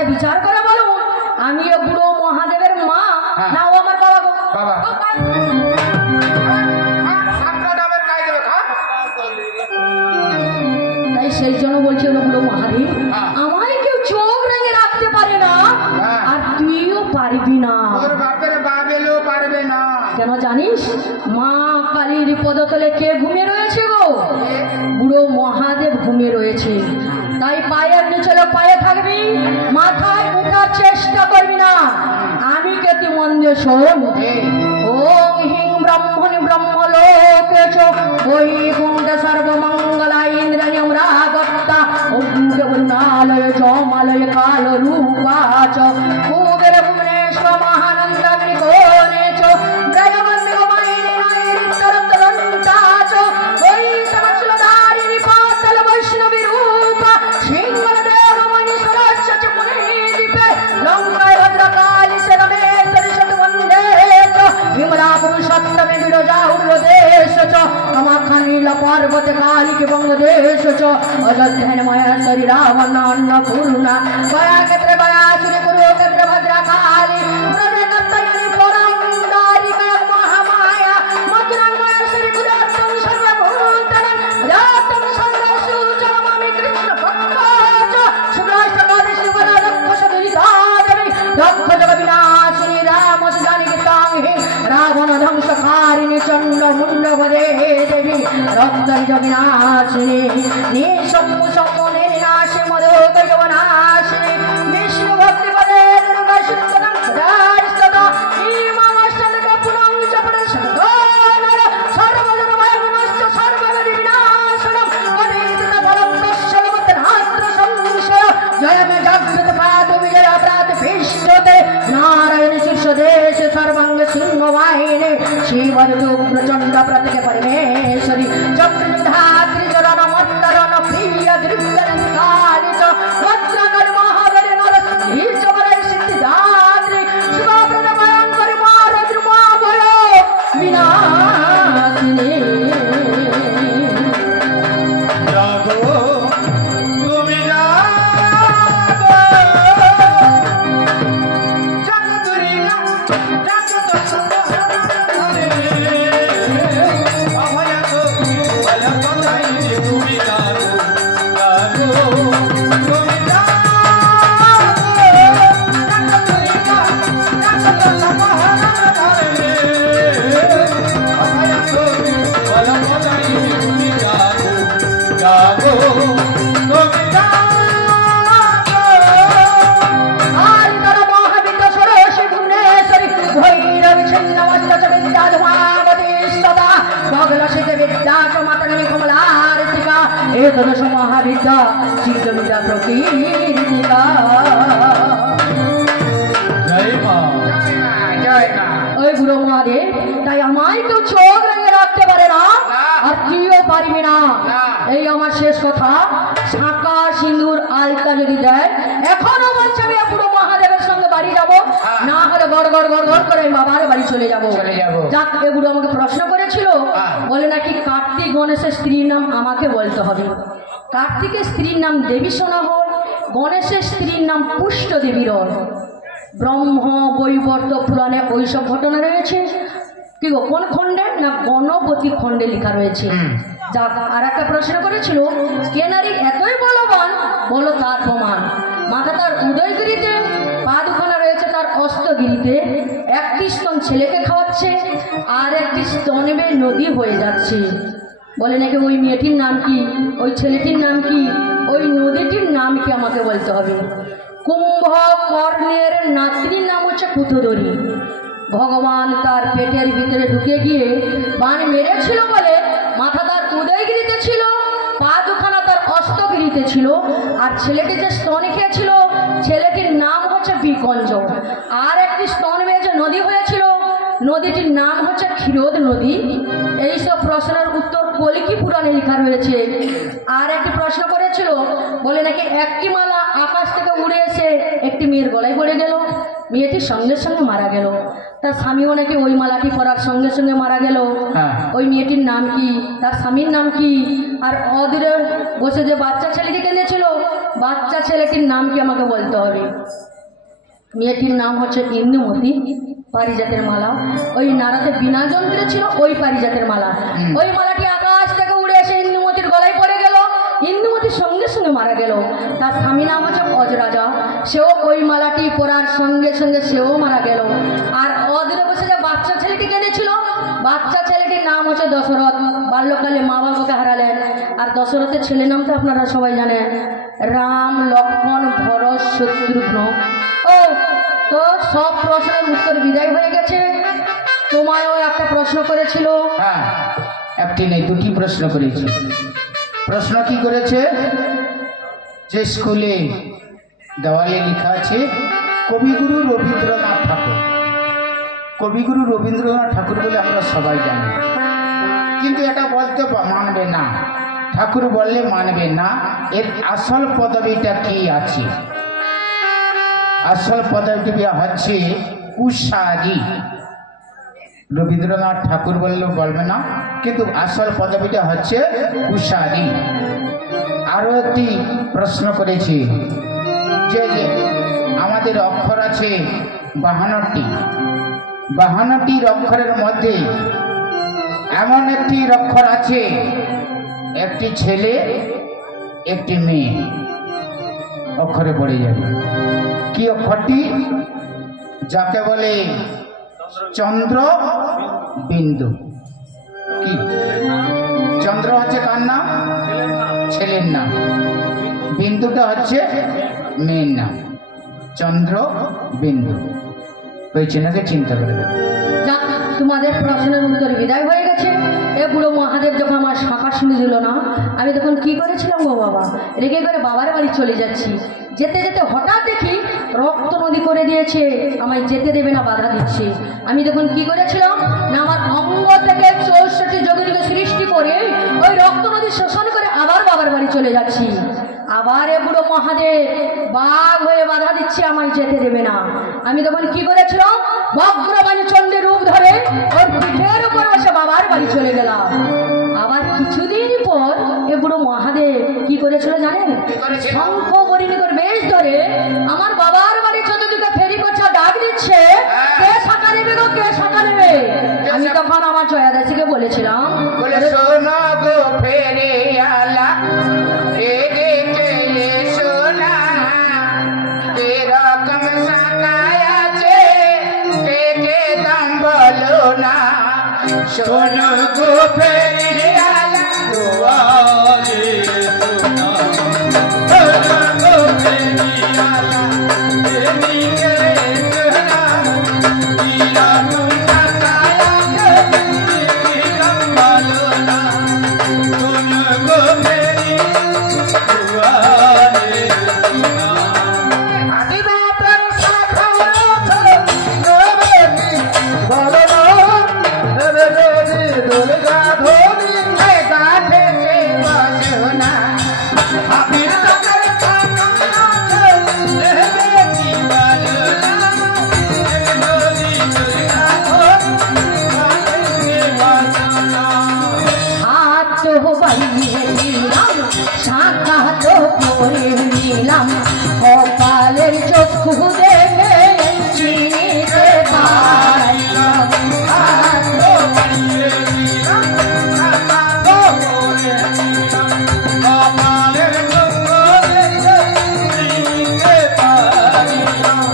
আপনারা বিচার করে বলুন আমি ও বুড়ো মহাদেবের মা হ্যাঁ। না ও আমার বাবা গো বাবা। আপনার ডাবের খাই দেবে খা। তাই সেই জন্য বলছি ওরা বুড়ো মহাদেব হ্যাঁ। আমায় কেউ চোখ রেঙে রাখতে পারে না হ্যাঁ। আর তুইও পারবি না ওর বাপের বাপ এলেও পারবে না। কেন জানিস মা কালীর পদতলে কে ঘুমিয়ে রয়েছে গো বুড়ো মহাদেব ঘুমিয়ে রয়েছে তাই পায়ের নিচে পায়ে থাকবি মাথায় ওঠার চেষ্টা করবি না আমি কে তুই মন দিয়ে শোন ওম হিং ব্রহ্মণি ব্রহ্মলোকে চ বৈকুণ্ঠ সর্বমঙ্গলা ইন্দ্রনিয়ম রাগত্তা ওম গরুণালয় জমালয় কাল রূপাচ কুবের ভুবনেশ্বর মহানন্দ ত্রিকোণে চ জয়বন্দে গোমায়িনী নায়িরন্তরন্তরন্তাচ ওই সমচলদারিণী পাতল বৈষ্ণবী রূপ সিংহদেব মণি সরস্বতী মুনি দীপে লঙ্কায় ভদ্রকালী সেনমেশ্বরী শতবন্দে চ বিমলা পুরুষোত্তমে বিরজা উর্দেশ চ কামাখ্যা নীল পার্বত কালিকে বঙ্গদেশ চ অযোধ্যায় মহেশ্বরী রাবণ অন্নপূর্ণা গয়া ক্ষেত্রে গয়াসুরী কুরুক্ষেত্রে ভদ্রকালী ব্রজদত্তয়নী পরমদারিকা মহামায়া মথুরাং মহেশ্বরী গুদাত্তং সর্বভূতানাং যাতং সর্বসূচং নমামি কৃষ্ণ ভক্ত শুক্লাষ্টকাদশী শিবরা লক্ষ্মসদুরিতা দেবী লক্ষ জগ বিনাশিনী রাম সুজানিকে তাংহি রাবণ ধ্বংসকারিণী চণ্ড মুণ্ড বদে দেবী রক্তরি জগিনাশিনী নিঃশম্ভু সম্মনে নাশি মদোক যবনাশিনী বিষ্ণু ভক্তি পদে দুর্গা সুন্দরং সদাস্ততা ইমামষ্টলক পুনং চপড়ে সদনর সর্বজন ভয়গুণশ্চ সর্বনদী বিনাশনম অনিন্দিত ফলম তস্যমুত্তরাত্র সংশয় জয়মে জাগ্রত পাদু বিজয় প্রাত বিষ্ণুতে নারায়ণ শীর্ষ দেশ সর্বাঙ্গ সিংহ বাহিনী শিবদূত প্রচণ্ড প্রত্যেক পরমেশ্বরী চক্রধাত্রী চরণ মত্তরণ প্রিয় দৃশ্যন কালিত ভদ্রকর মহাবীর নরসিংহ চবরাই সিদ্ধিদাত্রী শিবপ্রদ ভয়ঙ্করী মারদ্র মহাভয় বিনাশিনী জাগো তুমি জাগো জাগো দুর্গা জাগো দশমহারে অভয় গো ভয় কথাই যে তুমি জাগো জাগো তুমি জাগো জাগো দুর্গা জাগো দশমহারে অভয় গো ভয় কথাই যে তুমি জাগো জাগো তুমি জাগো আন্তর মহাবিদ্য সরস্বী ভুবনেশ্বরী ভৈরব ছিন্নমস্ত বিদ্যাধমাবতী সদা ভগলসিতে বিদ্যা চ মাতঙ্গিনী কমলার্তিকা এতদশ মহাবিদ্যা চিত্তবিদ্যা প্রকীর্তিকা জয় মা জয় মা, জয় মা। ওই বুড়ো মহাদেব তাই আমায় কেউ চোখ রেঙে রাখতে পারে না আর তুইও পারবি না না। এই আমার শেষ কথা শাঁকা সিঁদুর আলতা যদি দেয় এখনো বলছে আমি বুড়ো মহাদেবের সঙ্গে বাড়ি যাব হ্যাঁ। না হলে গড় গড় গড় গড় করে আমি বাবার বাড়ি চলে যাব চলে যাবো। যাক এ বুড়ো আমাকে প্রশ্ন করেছিল হ্যাঁ। বলে নাকি কার্তিক গণেশের স্ত্রীর নাম আমাকে বলতে হবে কার্তিকের স্ত্রীর নাম দেবী সোনা হয় গণেশের স্ত্রীর নাম পুষ্ট দেবী রয় ব্রহ্ম বৈবর্ত পুরাণে ওইসব ঘটনা রয়েছে কি গো কোন খণ্ডে না গণপতি খণ্ডে লেখা রয়েছে যাক আর একটা প্রশ্ন করেছিল কে নারী এতই বলবান বলো তার প্রমাণ মাথা তার উদয়গিরিতে পা দুখানা রয়েছে তার অস্তগিরিতে একটি স্তন ছেলেকে খাওয়াচ্ছে আর একটি স্তনে নদী হয়ে যাচ্ছে বলে নাকি ওই মেয়েটির নাম কি ওই ছেলেটির নাম কি ওই নদীটির নাম কি আমাকে বলতে হবে কুম্ভকর্ণের নাতনির নাম হচ্ছে কুতোদরি ভগবান তার পেটের ভিতরে ঢুকে গিয়ে বান মেরেছিল বলে মাথা তার উদয়গিরিতে ছিল পা দুখানা তার অস্তগিরিতে ছিল আর ছেলেটি যে স্তন খেয়েছিল ছেলেটির নাম হচ্ছে বিকঞ্জ আর একটি স্তন বেয়ে যে নদী হয়েছিল নদীটির নাম হচ্ছে ক্ষীরোদ নদী এইসব প্রশ্নের উত্তর কলিকি পুরাণে লেখা রয়েছে আর একটি প্রশ্ন করেছিল বলে নাকি একটি মালা আকাশ থেকে উড়ে এসে একটি মেয়ের গলায় পড়ে গেল মেয়েটির সঙ্গে সঙ্গে মারা গেল তার স্বামীও নাকি ওই মালাটি পরার সঙ্গে সঙ্গে মারা গেল ওই মেয়েটির নাম কি তার স্বামীর নাম কি আর অদূরে বসে যে বাচ্চা ছেলেটি কেঁদেছিল বাচ্চা ছেলেটির নাম কি আমাকে বলতে হবে। মেয়েটির নাম হচ্ছে ইন্দুমতি, পারিজাতের মালা। ওই নাড়াতে বিনা যন্ত্রে ছিল ওই পারিজাতের মালা। ওই মালাটি আকাশ থেকে উড়ে এসে ইন্দুমতির গলায় পড়ে গেল। ইন্দুমতির সঙ্গে সঙ্গে মারা গেল। তার স্বামী নাম হচ্ছে অজরাজা, সেও ওই মালাটি পরার সঙ্গে সঙ্গে সেও মারা গেল। আর অদূরে বসে যে বাচ্চা ছেলেটি কেঁদেছিল, বাচ্চা ছেলেটির নাম হচ্ছে দশরথ। বাল্যকালে মা বাবাকে হারালেন। আর দশরথের ছেলের নাম তো আপনারা সবাই জানেন, রাম, লক্ষ্মণ, ভরত, শত্রুঘ্ন। ও তো সব প্রশ্নের উত্তর বিদায় হয়ে গেছে। তোমায়ও একটা প্রশ্ন করেছিল। হ্যাঁ, একটি নেই, দুটি প্রশ্ন করেছি। প্রশ্ন কি করেছে? যে স্কুলে দেওয়ালে লেখা আছে কবিগুরু রবীন্দ্রনাথ ঠাকুর। কবিগুরু রবীন্দ্রনাথ ঠাকুর বলে আমরা সবাই জানি, কিন্তু এটা বলতে মানবে না। ঠাকুর বললে মানবে না। এর আসল পদবিটা কি আছে? আসল পদবিটা হচ্ছে কুশারী। রবীন্দ্রনাথ ঠাকুর বললেও বলবে না, কিন্তু আসল পদবিটা হচ্ছে কুশারী। আরও একটি প্রশ্ন করেছি যে আমাদের অক্ষর আছে 52টি। 52টির অক্ষরের মধ্যে এমন একটি অক্ষর আছে, একটি ছেলে একটি মেয়ে অক্ষরে পড়ে যাবে। কি অক্ষরটি? যাকে বলে চন্দ্র বিন্দু। কি চন্দ্র হচ্ছে কার নাম? ছেলের নাম। বিন্দুটা হচ্ছে মেয়ের নাম। চন্দ্র বিন্দু। ওই চিহ্নকে চিন্তা করে দেবে। যাক, তোমাদের প্রশ্নের উত্তর বিদায় হয়ে গেছে। এ বুড়ো মহাদেব যখন আমার শাঁখা শুনে দিল না, আমি তখন কি করেছিলাম গো বাবা? রেগে করে বাবার বাড়ি চলে যাচ্ছি। যেতে যেতে হঠাৎ দেখি রক্ত নদী করে দিয়েছে, আমায় যেতে দেবে না, বাধা দিচ্ছে। আমি তখন কি করেছিলাম না, আমার অঙ্গ থেকে 64 যোগিনীকে সৃষ্টি করে ওই রক্ত নদী শোষণ করে আবার বাবার বাড়ি চলে যাচ্ছি। আবার এ বুড়ো মহাদেব বাঘ হয়ে বাধা দিচ্ছে, আমায় যেতে দেবে না। আমি তখন কি করেছিলাম, বজ্রবাণী চণ্ডীর রূপ ধরে ওর পিঠের উপর বসে বাবার বাড়ি চলে গেলাম। আবার কিছুদিন পর এ বুড়ো মহাদেব কি করেছিল জানেন? শঙ্খ বরিণীকর বেশ ধরে আমার বাবার বাড়ি চতুর্দিকে ফেরি করছে, ডাক দিচ্ছে, কে শাখা নেবে গো, কে শাখা নেবে? আমি তখন আমার জয়াদাসীকে বলেছিলাম, শোনো গো ফেরিয়ালা, সোনা এরকম শাখায় আছে, কে দাম বলো না। শোনো গো ফেরিয়ালা, দুয়ারে সোনা, শোনো গো ফেরিয়ালা, এদিকে সোনা, এরকম শাখায় আছে, কে দাম বলো না। শোনো গো ফেরি দুয়ারে সোনা। আদিবাতের শাখায় আছে, নবী বলো না, রে ধরি দুর্গা ধরি গাঠেতে বসনা। আবির তকের শাখায় আছে, দেবী বলো না, ধরি দুর্গা ধরি গাঠেতে বসনা। হাত তো বাড়িয়ে দিলাম, শাখা তো পরে নিলাম, কপালের চক্ষু দেখে চিনিতে পারলাম। হাত তো বাড়িয়ে দিলাম, শাখা তো পরে নিলাম, কপালের চক্ষু দেখে চিনিতে পারিলাম।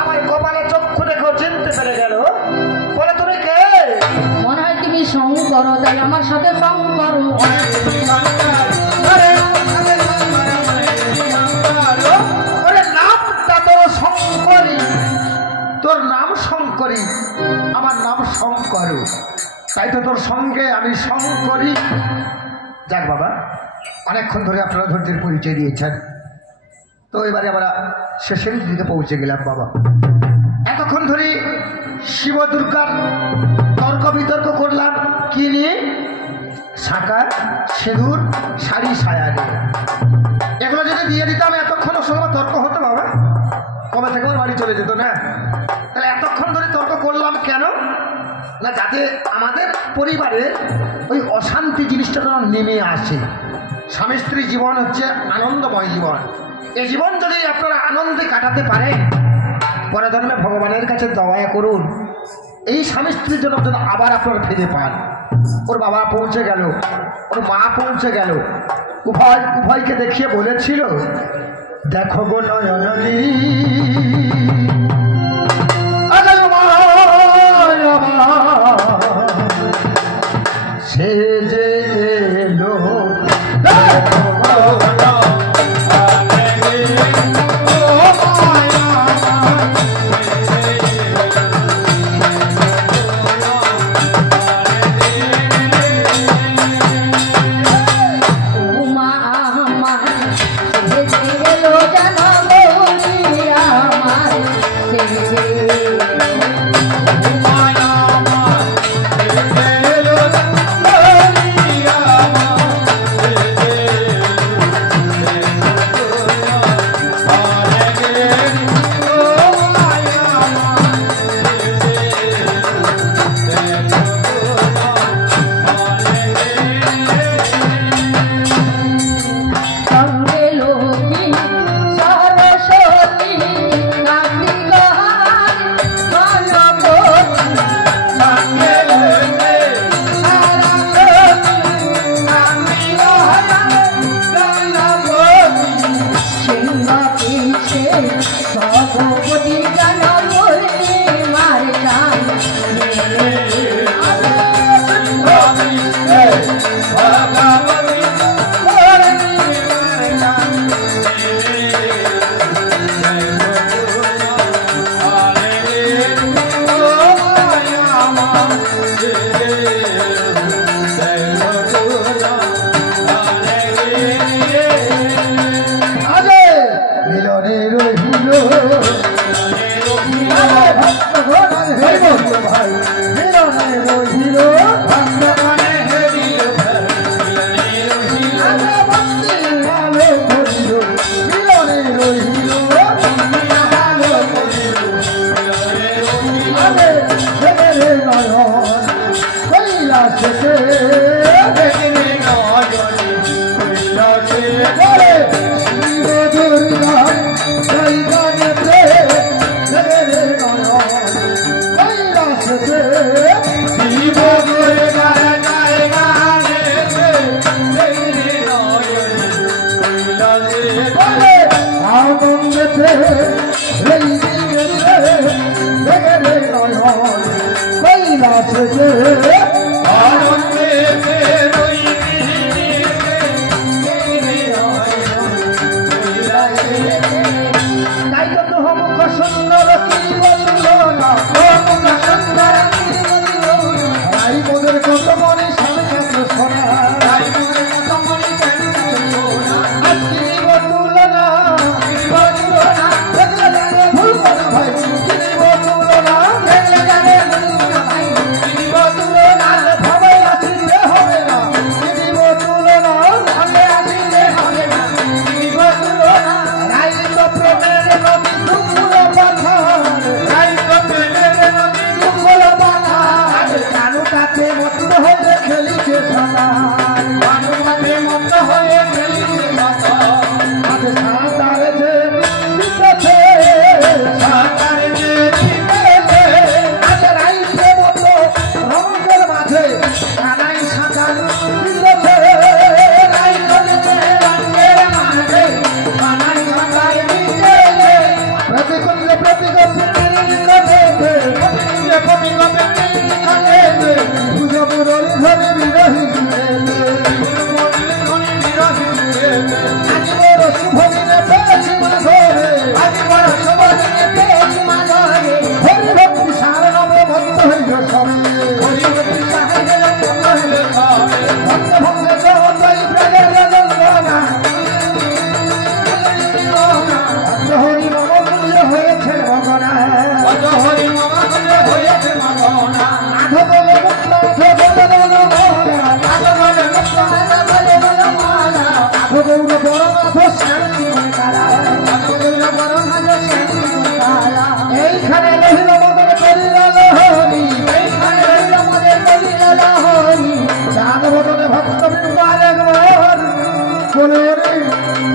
আমার কপালে চক্ষু দেখো চিনতে পেরে গেল। বলে তুমি কে? মনে হয় তুমি শঙ্কর, তাই আমার সাথে শঙ্কর। ওরে নামটা তোর শঙ্করী, তোর নাম শঙ্করী, আমার নাম শঙ্কর, তাই তো তোর সঙ্গে আমি শঙ্করী। যাক বাবা, অনেকক্ষণ ধরে আপনারা ধৈর্যের পরিচয় দিয়েছেন, তো এবারে আমরা শেষের দিকে পৌঁছে গেলাম বাবা। এতক্ষণ ধরে শিব দুর্গার তর্ক বিতর্ক করলাম কি নিয়ে? শাঁখা, সিঁদুর, শাড়ি, সায়া নিয়ে। এগুলো যদি দিয়ে দিতাম এতক্ষণ ওর সঙ্গে তর্ক হতো বাবা, কবে থেকে আমার বাড়ি চলে যেত না। তাহলে এতক্ষণ ধরে তর্ক করলাম কেন না, যাতে আমাদের পরিবারে ওই অশান্তি জিনিসটা যেন নেমে আসে। স্বামী স্ত্রী জীবন হচ্ছে আনন্দময় জীবন, এই জীবন যদি আপনারা আনন্দে কাটাতে পারেন, পরে ধর্মে ভগবানের কাছে দয়া করুন, এই স্বামী স্ত্রীর জন্য যেন আবার আপনারা ফিরে পান। ওর বাবা পৌঁছে গেল, ওর মা পৌঁছে গেল, উভয়কে দেখিয়ে বলেছিল, দেখো গো নয়নী সে যে এলো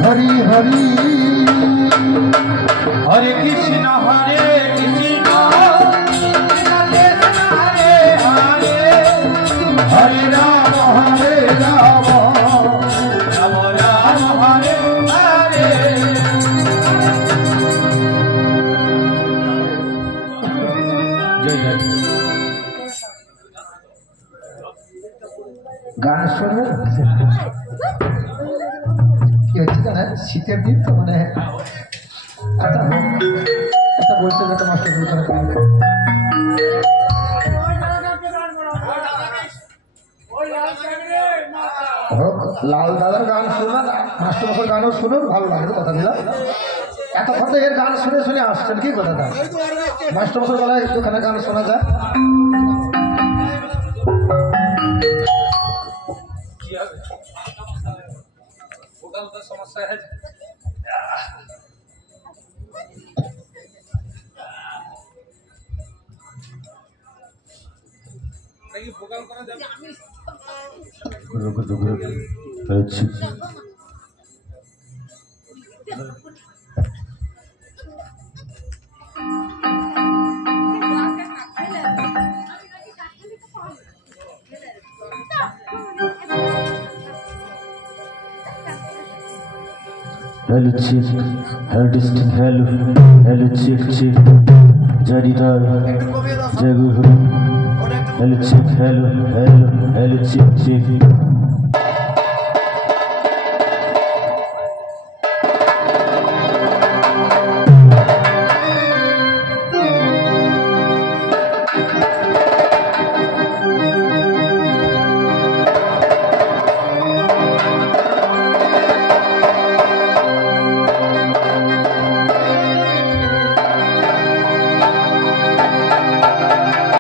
হরি হরি হরে কৃষ্ণ কৃষ্ণ হরে হরে হরে রাম রাম রাম হরে হরে। গান শুনে কি হচ্ছে জানা, শীতের দিন তো মানে আচ্ছা আচ্ছা বলছে একটা মাস্টার লাল দাদার গান শুনুন, মাস্টার গানও শুনুন, ভালো লাগবে কথা দিলাম। এতক্ষণ তো এর গান শুনে শুনে আসছেন, কি কথা দা মাস্টার মশাই বলে একটুখানে গান শোনা যায়। Hello chief, hello distant, hello chief, Jadida, Jagu, hello chief, hello chief.